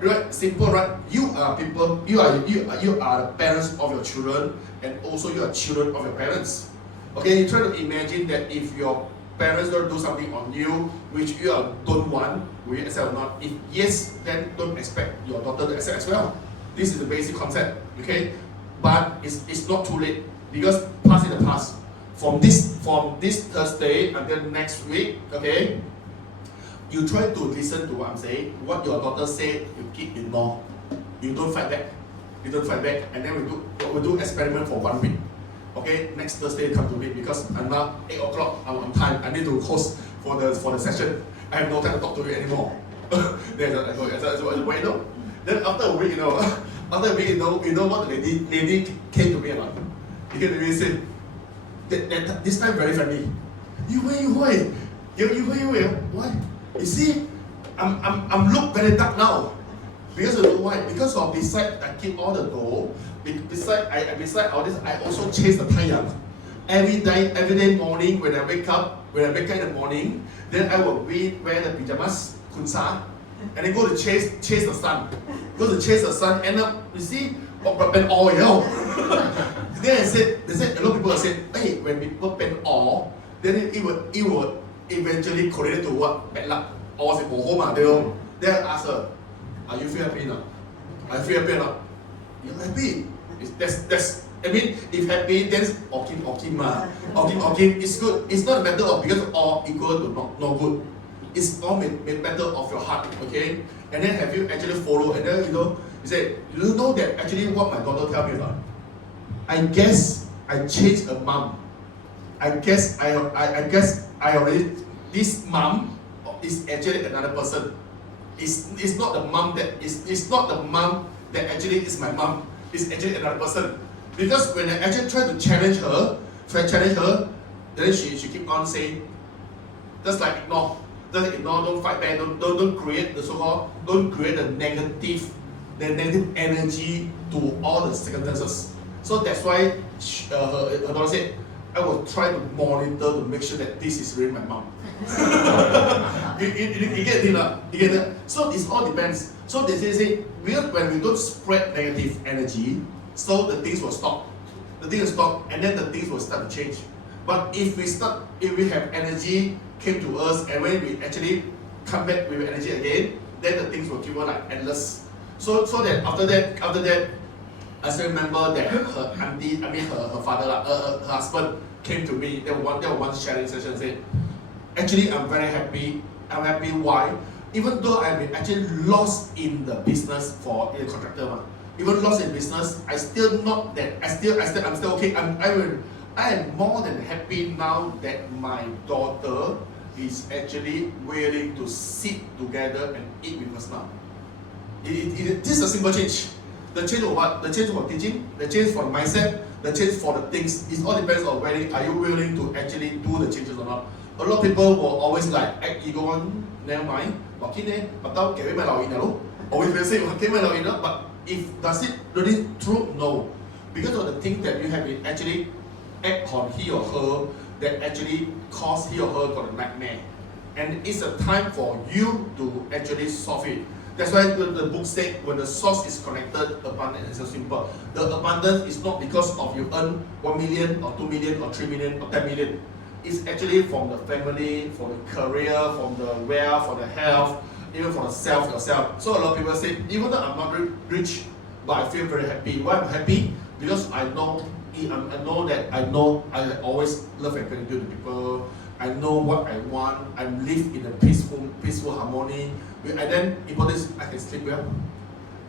Right? Simple, right? You are people, you are the parents of your children, and also you are children of your parents. Okay, you try to imagine that if your parents don't do something on you which you don't want, will you accept or not? If yes, then don't expect your daughter to accept as well. This is the basic concept, okay? But it's not too late, because past is the past. From this Thursday until next week, okay? You try to listen to what I'm saying. What your daughter say, you keep ignore. You don't fight back. And then we do experiment for 1 week. Okay, next Thursday come to me, because I'm now 8 o'clock. I'm on time. I need to host for the session. I have no time to talk to you anymore. Then I go, wait, no. Then after a week, you know what the lady came to me about? He came to me and said, that this time very friendly. You wait. Why? You see, I'm look very dark now. Because you know why? Because of beside I keep all the door. Beside all this, I also chase the taiyang. Every day morning when I wake up in the morning, then I will wear the pajamas, kunsa, and then go to chase the sun. Go to chase the sun, end up, you see, pen all, you know. Then they said, a lot of people said, hey, when people pen all, then it will eventually correlate to what? Bad luck. Or say, go home, then I ask her, are you feel happy now? Are you feel happy now? You're happy. That's I mean, if happy, then okay, it's good. It's not a matter of because all equal to not good. It's all matter of your heart, okay? And then have you actually follow? And then you say, you know that actually what my daughter tell me about? I guess I changed a mom. I guess I already, this mom is actually another person. It's not the mom that actually is my mom. It's actually another person. Because when I actually try to challenge her, then she keep on saying, just like ignore, don't fight back, don't create the so-called, don't create the negative energy to all the circumstances. So that's why her daughter said, I will try to monitor to make sure that this is really my mom. you get it? So it all depends. So they say when we don't spread negative energy, so the things will stop. The things will stop, and then the things will start to change. But if we have energy came to us, and when we actually come back with energy again, then the things will keep on like endless. So that after that, I still remember that her auntie, her father, her husband came to me. There was one sharing session and said, actually I'm very happy. I'm happy why? Even though I've been actually lost in the business for a contractor, even lost in business, I'm still okay. I am more than happy now that my daughter is actually willing to sit together and eat with us now. This is a simple change. The change of what? The change for teaching, the change for the mindset, the change for the things. It all depends on whether are you willing to actually do the changes or not. A lot of people will always like act ego on, never mind, but always will say, but if does it really true? No. Because of the things that you have been actually act on he or her that actually cause he or her got a nightmare. And it's a time for you to actually solve it. That's why the book said when the source is connected, abundance is so simple. The abundance is not because of you earn 1 million or 2 million or 3 million or 10 million. It's actually from the family, from the career, from the wealth, from the health, even from the self yourself. So a lot of people say, even though I'm not rich, but I feel very happy. Why I'm happy? Because I know I always love and contribute to people. I know what I want. I live in a peaceful harmony. And then important is I can sleep well.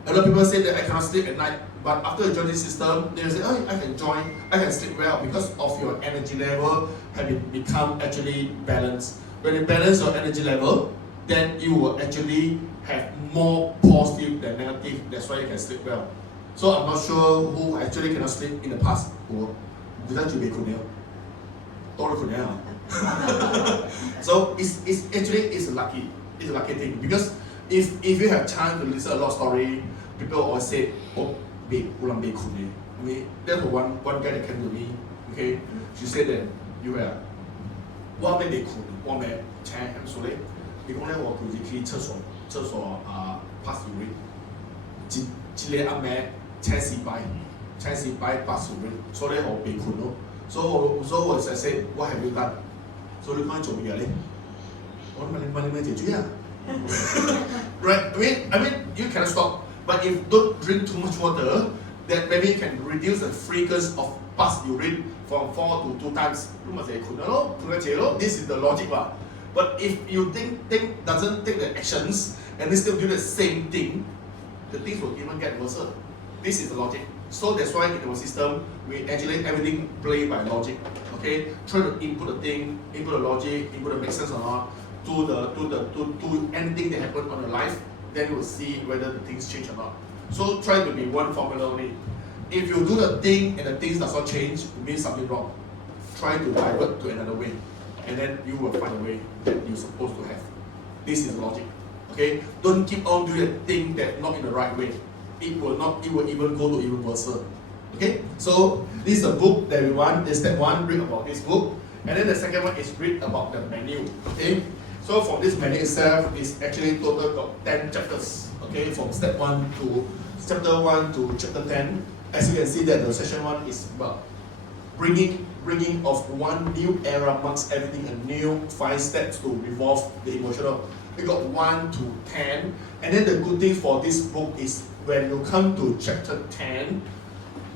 A lot of people say that I cannot sleep at night, but after you join this system, they say, oh, I can sleep well because of your energy level have become actually balanced. When you balance your energy level, then you will actually have more positive than negative. That's why you can sleep well. So I'm not sure who actually cannot sleep in the past. So it's a lucky thing because if you have time to listen a lot of story, people always say, oh, I mean, there's one guy that came to me, okay, she said that you are what may be cool, what may change I'm sorry. 你講咧，我佢去廁所pass urine，一個暗暝請4擺pass urine，所以我被困咯。所以我就 say what have you done？ 所以你講做乜嘢咧？我問你解決啊？Right? I mean you cannot stop, but if you don't drink too much water, then maybe you can reduce the frequency of pass urine from 4 to 2 times。咁咪就係困咯，困嘅咯。This is the logic 喎。But if you doesn't take the actions and they still do the same thing, the things will even get worse. This is the logic. So that's why in our system, we actually everything play by logic. Okay, try to input the thing, input the logic, input the make sense or not, to anything that happen on your life, then you will see whether the things change or not. So try to be one formula only. If you do the thing and the things does not change, it means something wrong. Try to divert to another way. And then you will find a way that you're supposed to have. This is logic. Okay? Don't keep on doing a thing that's not in the right way. It will even go to even worse. Okay? So this is a book that we want. The step 1, read about this book. And then the second one is read about the menu. Okay? So from this menu itself is actually total got 10 chapters. Okay, from step 1 to chapter 1 to chapter 10. As you can see that the session 1 is about bringing of one new era amongst everything, a new 5 steps to revolve the emotional. We got 1 to 10, and then the good thing for this book is when you come to chapter 10,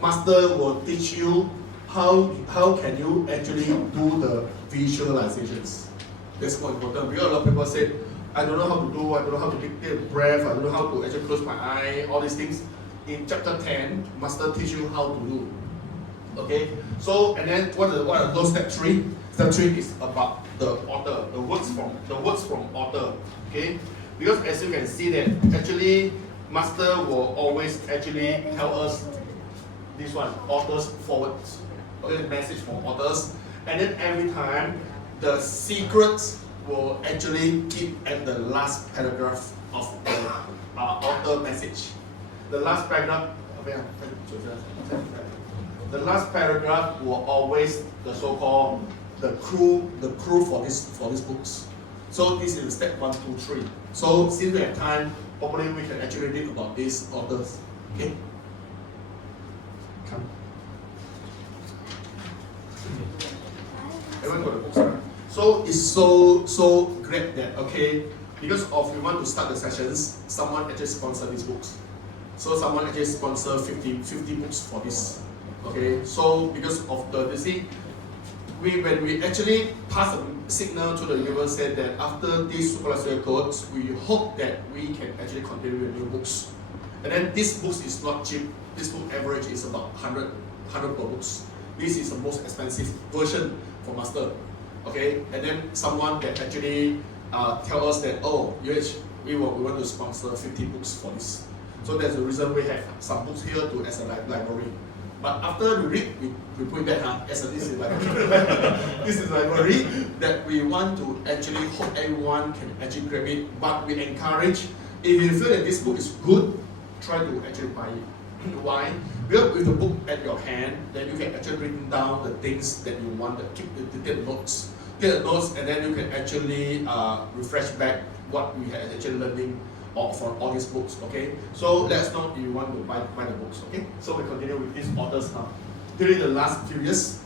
Master will teach you how can you actually do the visualizations. That's more important because a lot of people say, I don't know how to do, I don't know how to take a breath, I don't know how to actually close my eye, all these things. In chapter 10, Master teach you how to do. Okay, so and then what are those step 3? Step 3 is about the author, the words from author. Okay, because as you can see that actually Master will always actually tell us this one, authors forwards. Okay, the message from authors, and then every time the secrets will actually keep at the last paragraph of the author message. The last paragraph. The last paragraph will always the so-called the crew for these books. So this is step 1, 2, 3. So since we have time, hopefully we can actually read about these authors. Okay. Come. Everyone got the books, right? So it's so great that okay, because of we want to start the sessions, someone actually sponsor these books. So someone actually sponsor 50 books for this. Okay, so because of you see, when we actually pass a signal to the universe said that after these supernatural codes, we hope that we can actually continue with new books. And then this book is not cheap. This book average is about 100 per books. This is the most expensive version for Master. Okay, and then someone that actually tell us that we want to sponsor 50 books for this. So that's the reason we have some books here as a library. But after we read, we put that as a this is library that we want to actually hope everyone can actually grab it. But we encourage, if you feel that this book is good, try to actually buy it. Why? Because with the book at your hand, then you can actually write down the things that you want to keep the notes. Get the notes, and then you can actually refresh back what we had actually learning for all these books. Okay, so let us know if you want to buy the books. Okay, so we continue with these authors now. During the last few years,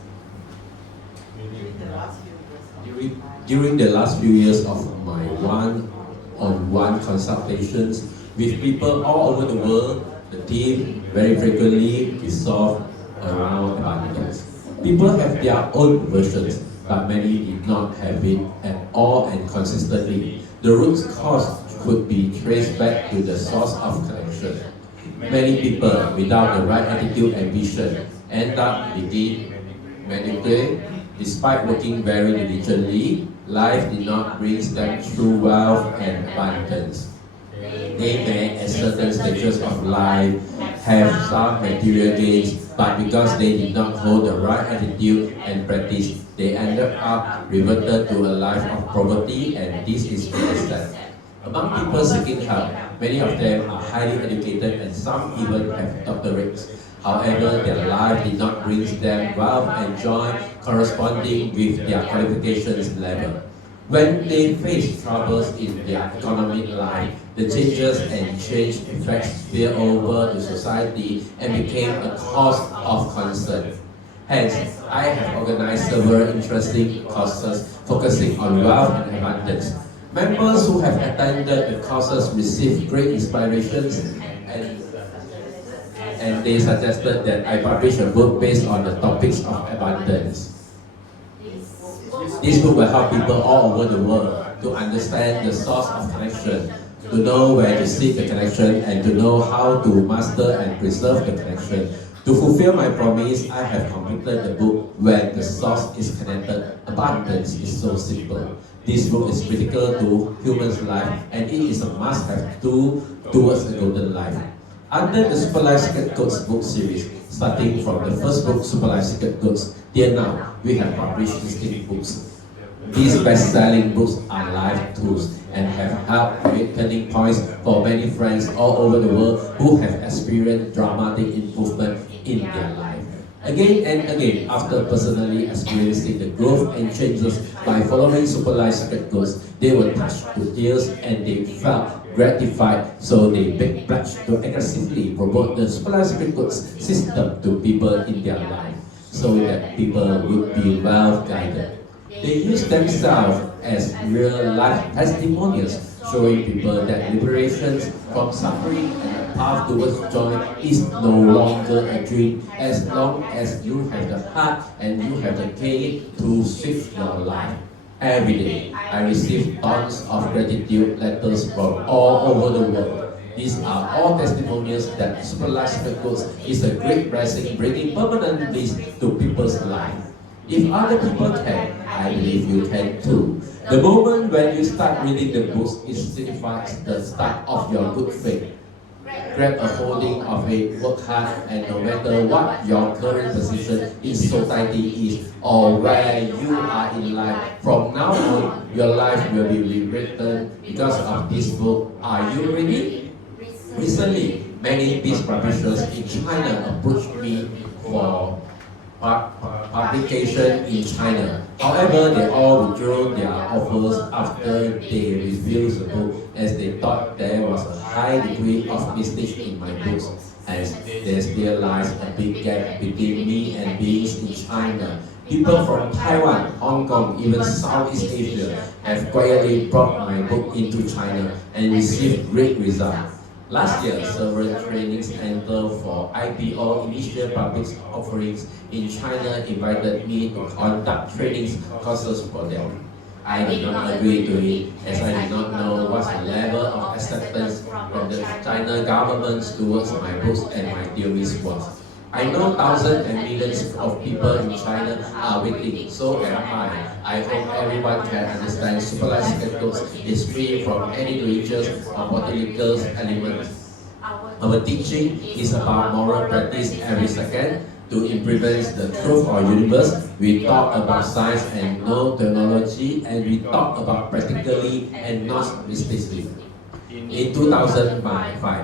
During the last few years of my one-on-one consultations with people all over the world, the theme very frequently resolved around abundance. People have their own versions, but many did not have it at all and consistently. The root cause could be traced back to the source of connection. Many people without the right attitude and vision end up begin manipulated. Despite working very diligently, life did not bring them true wealth and abundance. They may at certain stages of life have some material gains, but because they did not hold the right attitude and practice, they ended up reverted to a life of poverty, and this is very sad. Among people seeking help, many of them are highly educated and some even have doctorates. However, their life did not bring them wealth and joy corresponding with their qualifications level. When they face troubles in their economic life, the changes and change effects spill over to society and became a cause of concern. Hence, I have organized several interesting courses focusing on wealth and abundance. Members who have attended the courses received great inspirations and they suggested that I publish a book based on the topics of abundance. This book will help people all over the world to understand the source of connection, to know where to seek the connection, and to know how to master and preserve the connection. To fulfill my promise, I have completed the book When the Source is Connected. Abundance is so simple. This book is critical to human's life and it is a must-have tool towards a golden life. Under the Super Life Secret Codes book series, starting from the first book, Super Life Secret Codes, till now, we have published 16 books. These best-selling books are life tools and have helped create turning points for many friends all over the world who have experienced dramatic improvement in their life. Again and again, after personally experiencing the growth and changes by following Super Life Secret Codes, they were touched to tears and they felt gratified, so they pledged to aggressively promote the Super Life Secret Codes system to people in their life, so that people would be well guided. They use themselves as real-life testimonials, showing people that liberation from suffering and the path towards joy is no longer a dream as long as you have the heart and you have the care to shift your life. Every day, I receive tons of gratitude letters from all over the world. These are all testimonials that Super Life Secret Codes is a great blessing, bringing permanent bliss to people's life. If other people can, I believe you can too. The moment when you start reading the books, it signifies the start of your good faith. Grab a holding of it, work hard, and no matter what your current position in society is or where you are in life, from now on, your life will be rewritten because of this book. Are you ready? Recently, many book publishers in China approached me for publication in China. However, they all withdrew their offers after they reviewed the book, as they thought there was a high degree of mistake in my books, as there still lies a big gap between me and beings in China. People from Taiwan, Hong Kong, even Southeast Asia have quietly brought my book into China and received great results. Last year, several training centers for IPO initial public offerings in China invited me to conduct training courses for them. I did not agree to it, as I did not know what the level of acceptance from the China government towards my books and my theories was. I know thousands and millions of people in China are waiting, so am I. I hope everyone can understand Super Life Secret Codes is free from any religious or political elements. Our teaching is about moral practice every second to implement the truth of universe. We talk about science and no technology, and we talk about practically and not mystically. In 2005,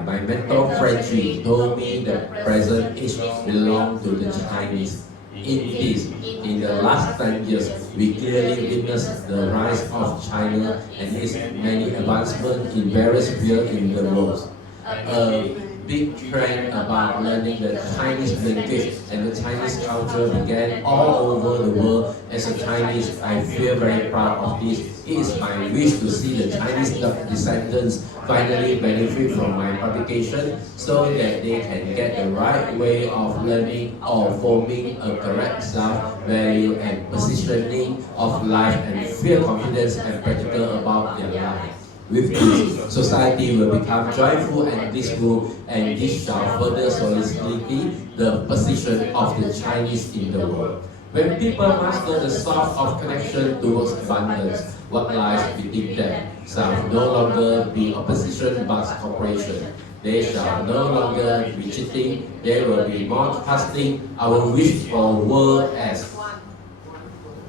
my mentor Frenchie told me that present age belonged to the Chinese. In the last 10 years, we clearly witnessed the rise of China and its many advancements in various fields in the world. A big trend about learning the Chinese language and the Chinese culture began all over the world. As a Chinese, I feel very proud of this. It is my wish to see the Chinese descendants finally benefit from my publication so that they can get the right way of learning or forming a correct self-value and positioning of life and feel confidence and practical about their life. With this, society will become joyful and blissful, and this shall further solidify the position of the Chinese in the world. When people master the source of connection towards abundance, what lies within them shall no longer be opposition but cooperation. They shall no longer be cheating, they will be more trusting. Our wish for a world as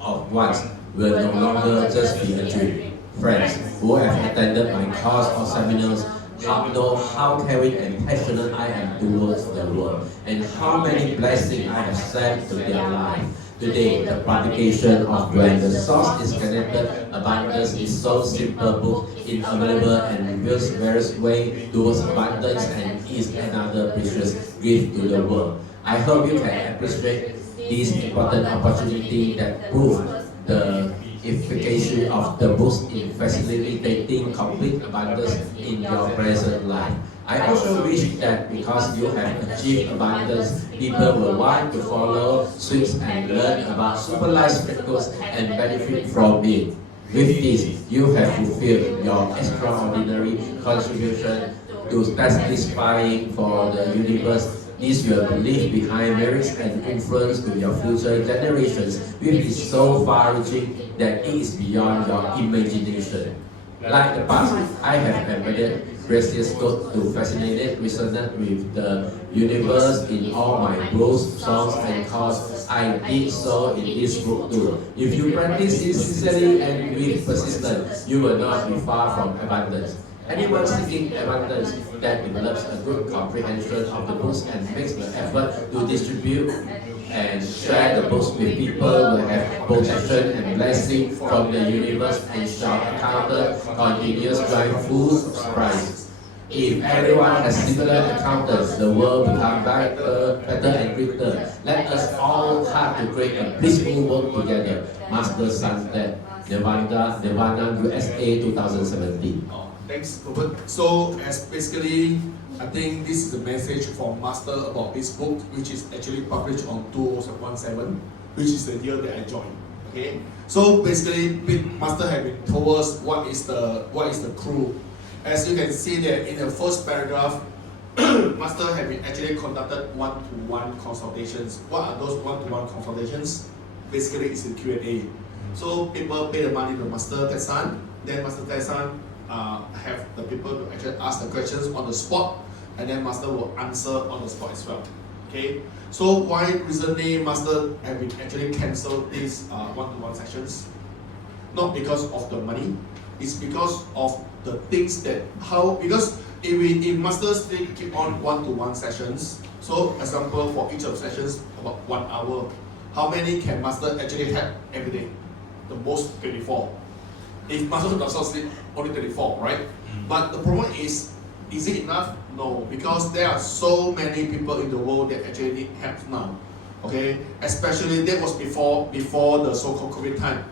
of once will no longer just be a dream. Friends who have attended my course or seminars know how caring and passionate I am towards the world and how many blessings I have sent to their life. Today, the publication of When the Source is Connected, Abundance is so simple book in available and reveals various ways towards abundance and is another precious gift to the world. I hope you can appreciate this important opportunity that proves the efficacy of the books in facilitating complete abundance in your present life. I also wish that because you have achieved abundance, people will want to follow suits and learn about super life spectacles and benefit from it. With this, you have fulfilled your extraordinary contribution to satisfying for the universe. This will leave behind merits and influence to your future generations, which is so far-reaching that it is beyond your imagination. Like the past, I have embedded precious code to facilitate resonance with the universe in all my books, songs, and courses. I did so in this book too. If you practice it sincerely and with persistence, you will not be far from abundance. Anyone seeking abundance that develops a good comprehension of the books and makes the effort to distribute and share the books with people will have protection and blessing from the universe and shall encounter continuous joyful surprise. If everyone has similar encounters, the world becomes better and greater. Let us all work to create a blissful world together. Master Sunset, Nirvana, USA 2017. Thanks, Robert. So, as basically, I think this is the message from Master about this book, which is actually published on 2017, which is the year that I joined. Okay. So basically, Master have been told us what is the clue. As you can see that in the first paragraph, Master have been actually conducted one-to-one consultations. What are those one-to-one consultations? Basically, it's a Q&A. So people pay the money to Master Tetsan, then Master Tetsan have the people to actually ask the questions on the spot, and then Master will answer on the spot as well. Okay. So why recently Master have been actually cancelled these one-to-one sessions? Not because of the money, it's because of the things that because if Master still keep on one-to-one sessions, so example for each of sessions about 1 hour, how many can Master actually have every day? The most 24. If Master does not sleep, only 24, right? But the problem is it enough? No, because there are so many people in the world that actually need help now. Okay, especially that was before the so-called COVID time,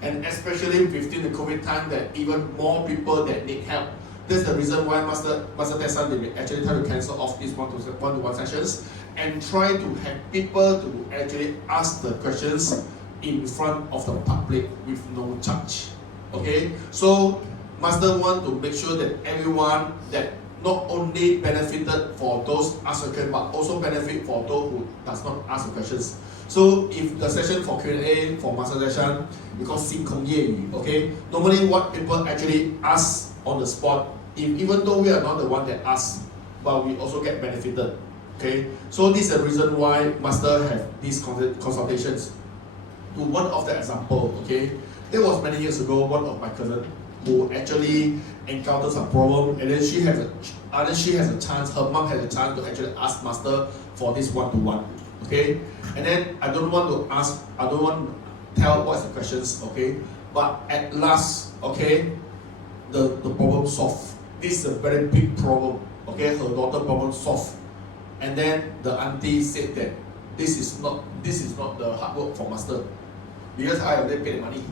and especially within the COVID time, that even more people that need help. That's the reason why Master Tetsan actually try to cancel off these one-to-one sessions and try to have people to actually ask the questions in front of the public with no charge. Okay, so Master want to make sure that everyone that not only benefited for those ask questions, but also benefit for those who does not ask questions. So if the session for Q&A for Master session, we call 星空夜语, okay? Normally what people actually ask on the spot, even though we are not the one that ask, but we also get benefited. Okay, so this is the reason why Master have these consultations. To one of the example, okay, that was many years ago. One of my cousin who actually encountered some problem, and then she has a chance. Her mom has a chance to actually ask Master for this one-to-one. Okay, and then I don't want to tell what's the questions, okay, but at last, okay, the problem solved. This is a very big problem, okay, her daughter problem solved. And then the auntie said that this is not the hard work for master, because I already paid the money.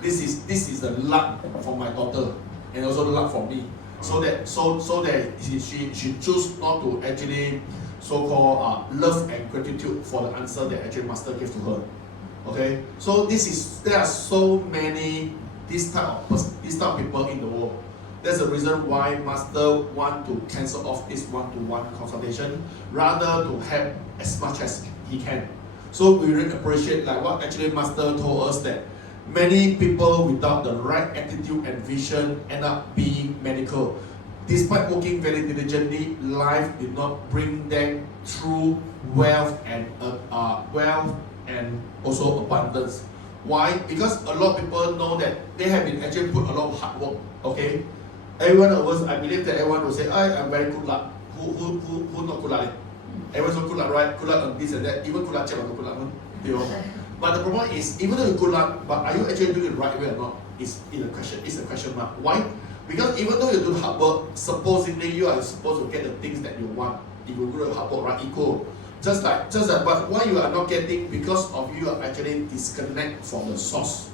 This is the luck for my daughter and also the luck for me. So that she chose not to actually so-called love and gratitude for the answer that actually master gave to her. Okay, so there are so many this type of people in the world. That's the reason why master want to cancel off this one-to-one consultation rather to have as much as he can. So we really appreciate like what actually master told us, that many people without the right attitude and vision end up being medical. Despite working very diligently, life did not bring them through wealth and also abundance. Why? Because a lot of people know that they have been actually put a lot of hard work. Okay, everyone of us, I believe that everyone will say, I'm very good luck. Who not good luck? Everyone's so good luck, right? Good luck on this and that. Even good luck, check on good luck. But the problem is, even though you're good luck, but are you actually doing it the right way or not? It's a question mark. Why? Because even though you do hard work, supposedly you are supposed to get the things that you want. If you do the hard work, right? Equal. Just like, but why you are not getting? Because of you are actually disconnect from the source.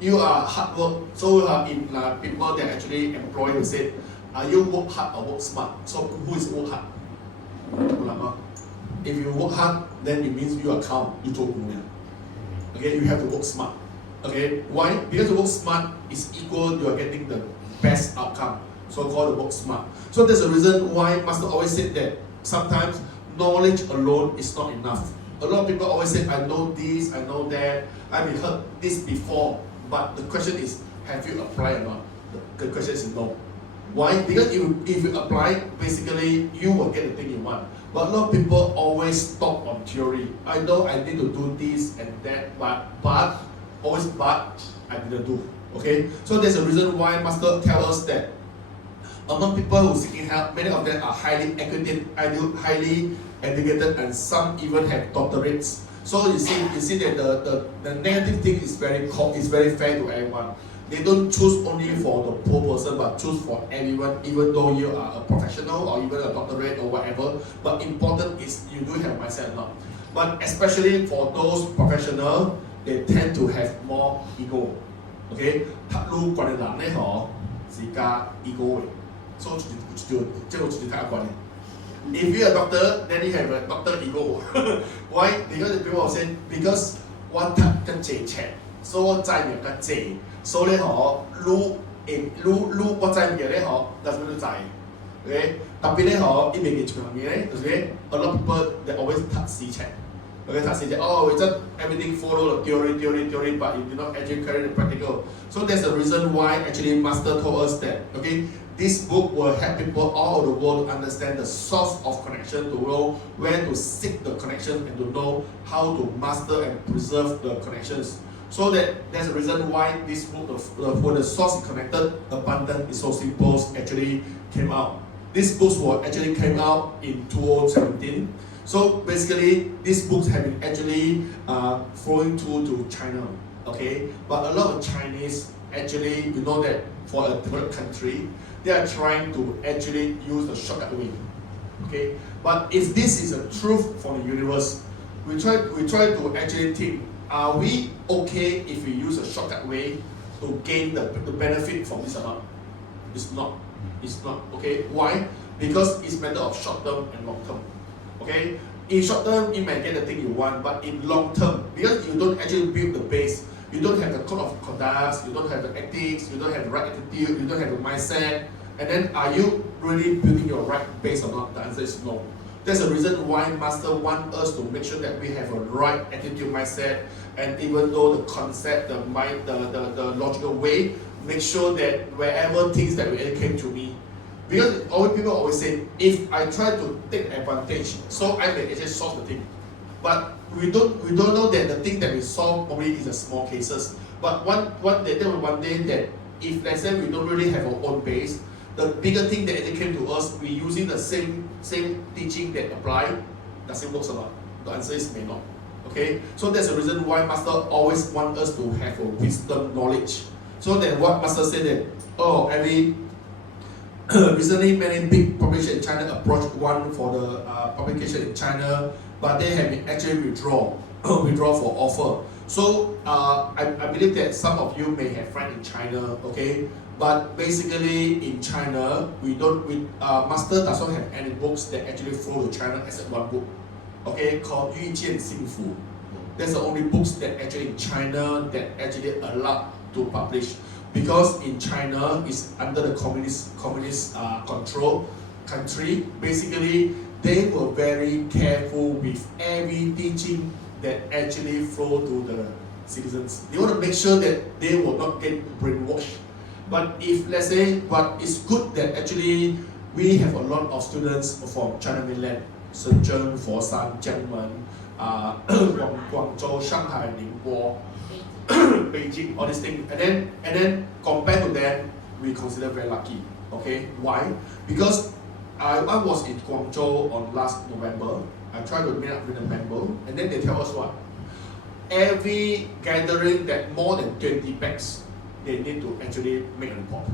You are hard work. So in people that actually employ will say, are you work hard or work smart? So who is work hard? If you work hard, then it means you are calm. You told me. Okay, you have to work smart. Okay, why? Because the work smart is equal, you are getting the best outcome. So called the work smart. So there's a reason why master always said that sometimes knowledge alone is not enough. A lot of people always say, I know this, I know that, I've heard this before. But the question is, have you applied or not? The question is no. Why? Because if you apply, basically you will get the thing you want. But a lot of people always stop on theory. I know I need to do this and that, but I didn't do. Okay? So there's a reason why master tells us that among people who are seeking help, many of them are highly educated, and some even have doctorates. So you see that the negative thing is very fair to everyone. They don't choose only for the poor person, but choose for everyone, even though you are a professional or even a doctorate or whatever. But important is you do have mindset or not. But especially for those professionals, they tend to have more ego. Okay? 讀書慣嘅人咧，是加 ego 嘅，所以即係我自己睇下慣嘅。If you are a doctor, then you have a doctor ego. Why? Because people say, because 我讀得濟錢，所以我知名得濟，所以咧你我知名咧that's what you 知。Okay？特別咧呢邊嘅長嘢咧，就是 a lot of people they always 讀事情。Okay, we just everything follow the theory, but you do not actually carry the practical. So that's the reason why actually master told us that, okay, this book will help people all over the world to understand the source of connection, to know where to seek the connection and to know how to master and preserve the connections. So that's the reason why this book, when the source is connected, abundant is so simple, actually came out. This book actually came out in 2017. So basically, these books have been actually flowing through to China, okay? But a lot of Chinese actually, you know that for a developed country, they are trying to actually use the shortcut way, okay? But if this is a truth from the universe, we try to actually think, are we okay if we use a shortcut way to gain the benefit from this or not? It's not, okay? Why? Because it's a matter of short term and long term. Okay, in short term, you may get the thing you want, but in long term, because you don't actually build the base, you don't have the code of conduct, you don't have the ethics, you don't have the right attitude, you don't have the mindset, and then are you really building your right base or not? The answer is no. That's the reason why master want us to make sure that we have a right attitude, mindset, and even though the concept, the mind, the logical way, make sure that wherever things that really came to me. Because people always say, if I try to take advantage, so I may actually solve the thing. But we don't know that the thing that we solve probably is a small cases. But one day that if let's say we don't really have our own base, the bigger thing that actually came to us, we using the same teaching that apply, does it work or not? The answer is may not. Okay, so that's the reason why Master always want us to have a wisdom knowledge. So then what Master said that, oh, recently many big publishers in China approached one for the publication in China, but they have been actually withdraw for offer. So I believe that some of you may have friends in China, okay? But basically in China, Master does not have any books that actually flow to China except one book, okay, called 遇见幸福. That's the only books that actually in China that actually allowed to publish. Because in China it's under the communist control country. Basically, they were very careful with every teaching that actually flow to the citizens. They want to make sure that they will not get brainwashed. But if let's say, but it's good that actually we have a lot of students from China mainland, Shenzhen, Foshan, Jiangmen, Guangzhou, Shanghai, Ningbo, Beijing, all these things, and then compared to them, we consider very lucky. Okay, why? Because I was in Guangzhou on last November. I tried to meet up with a member, and then they tell us what? Every gathering that more than 20 packs, they need to actually make a report,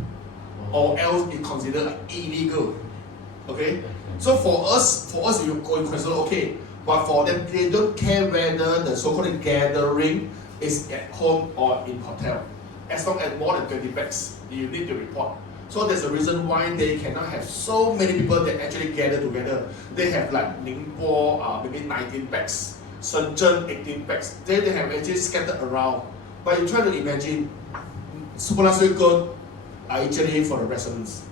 or else it's considered like illegal. Okay, so for us, you consider okay, but for them, they don't care whether the so-called gathering is at home or in hotel. As long as more than 20 packs, you need to report. So there's a reason why they cannot have so many people that actually gather together. They have like Ningbo, maybe 19 packs, Shenzhen 18 packs. They have actually scattered around. But you try to imagine, supernatural good are actually for the resonance.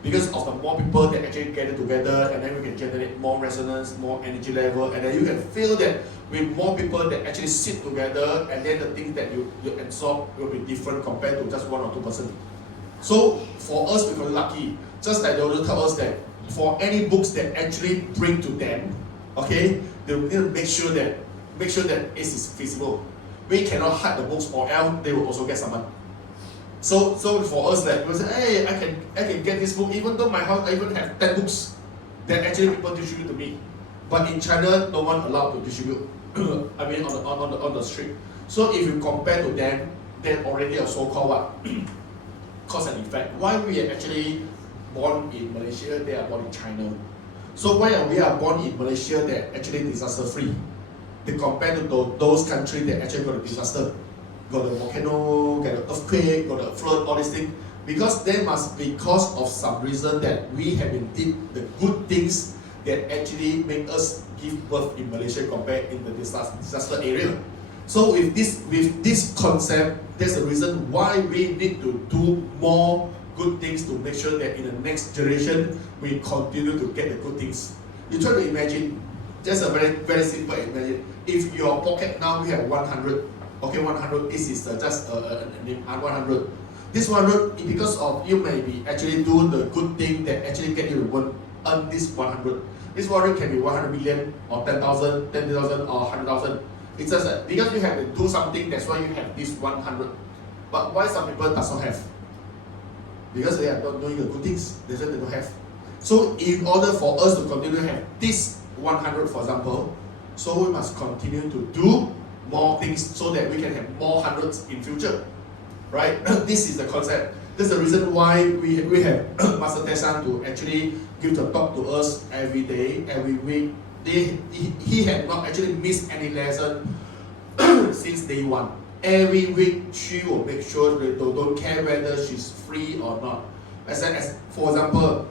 Because of the more people that actually gather together, and then we can generate more resonance, more energy level, and then you can feel that with more people that actually sit together, and then the things that you absorb will be different compared to just 1 or 2%. So for us, we got lucky. Just like they also tell us that for any books that actually bring to them, okay, they need to make sure that it is feasible. We cannot hide the books, or else they will also get summoned. So for us, that we say, hey, I can get this book, even though my house I even have 10 books that actually people distribute to me. But in China, no one allowed to distribute. I mean, on the street. So if you compare to them, they're already a so-called what? Cause and effect. Why we are actually born in Malaysia, they are born in China. So why we are born in Malaysia, they're actually disaster-free. They compare to those countries that actually got a disaster. Got a volcano, got an earthquake, got a flood, all these things. Because there must be cause of some reason that we have been did the good things that actually make us give birth in Malaysia compared in the disaster area. So with this concept, there's a reason why we need to do more good things to make sure that in the next generation we continue to get the good things. You try to imagine, just a very very simple imagine. If your pocket now we have 100. Okay, 100, this is just a 100. This 100, because of you may be actually doing the good thing that actually get you to earn this 100. This 100 can be 100 million or 10,000, 10,000 or 100,000. It's just that because you have to do something, that's why you have this 100. But why some people does not have? Because they are not doing the good things, that's why they don't have. So in order for us to continue to have this 100, for example, so we must continue to do more things so that we can have more hundreds in future, right? This is the concept. That's the reason why we have Master Tesan to actually give the talk to us every day, every week. He had not actually missed any lesson since day one. Every week she will make sure that they don't care whether she's free or not. As for example,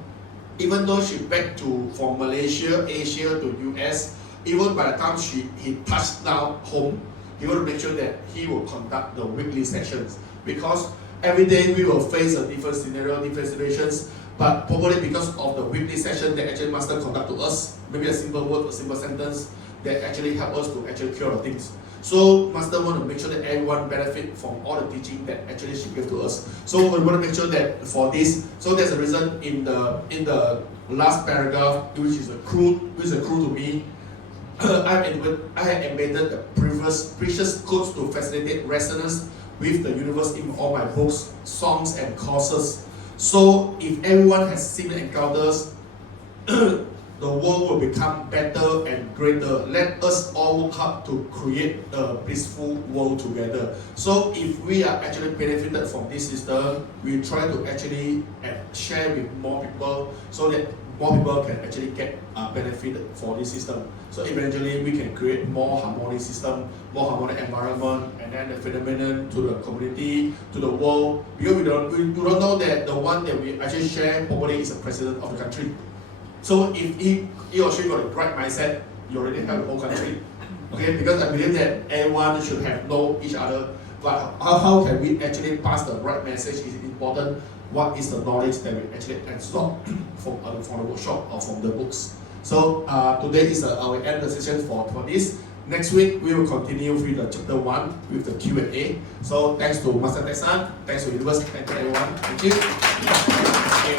even though she back from Malaysia, Asia to US, even by the time he touched down home, he will make sure that he will conduct the weekly sessions, because every day we will face a different scenario, different situations, but probably because of the weekly session that actually Master conduct to us, maybe a simple word, a simple sentence that actually help us to actually cure the things. So Master want to make sure that everyone benefit from all the teaching that actually she gave to us. So we want to make sure that for this, so there's a reason in the last paragraph, which is a clue to me. I have embedded the precious codes to facilitate resonance with the universe in all my books, songs, and courses. So if everyone has similar encounters, the world will become better and greater. Let us all work hard to create a peaceful world together. So if we are actually benefited from this system, we try to actually share with more people so that more people can actually get benefited for this system. So eventually we can create more harmonic system, more harmonic environment, and then the phenomenon to the community, to the world. Because we don't know that the one that we actually share probably is the president of the country. So if he or she got the right mindset, you already have the whole country. Okay, because I believe that everyone should have know each other. But how can we actually pass the right message is important. What is the knowledge that we actually absorb from the workshop or from the books. So today is our end session for this. Next week we will continue with the chapter 1 with the Q&A. So thanks to Master Tek-san, thanks to University, thank you everyone. Thank you.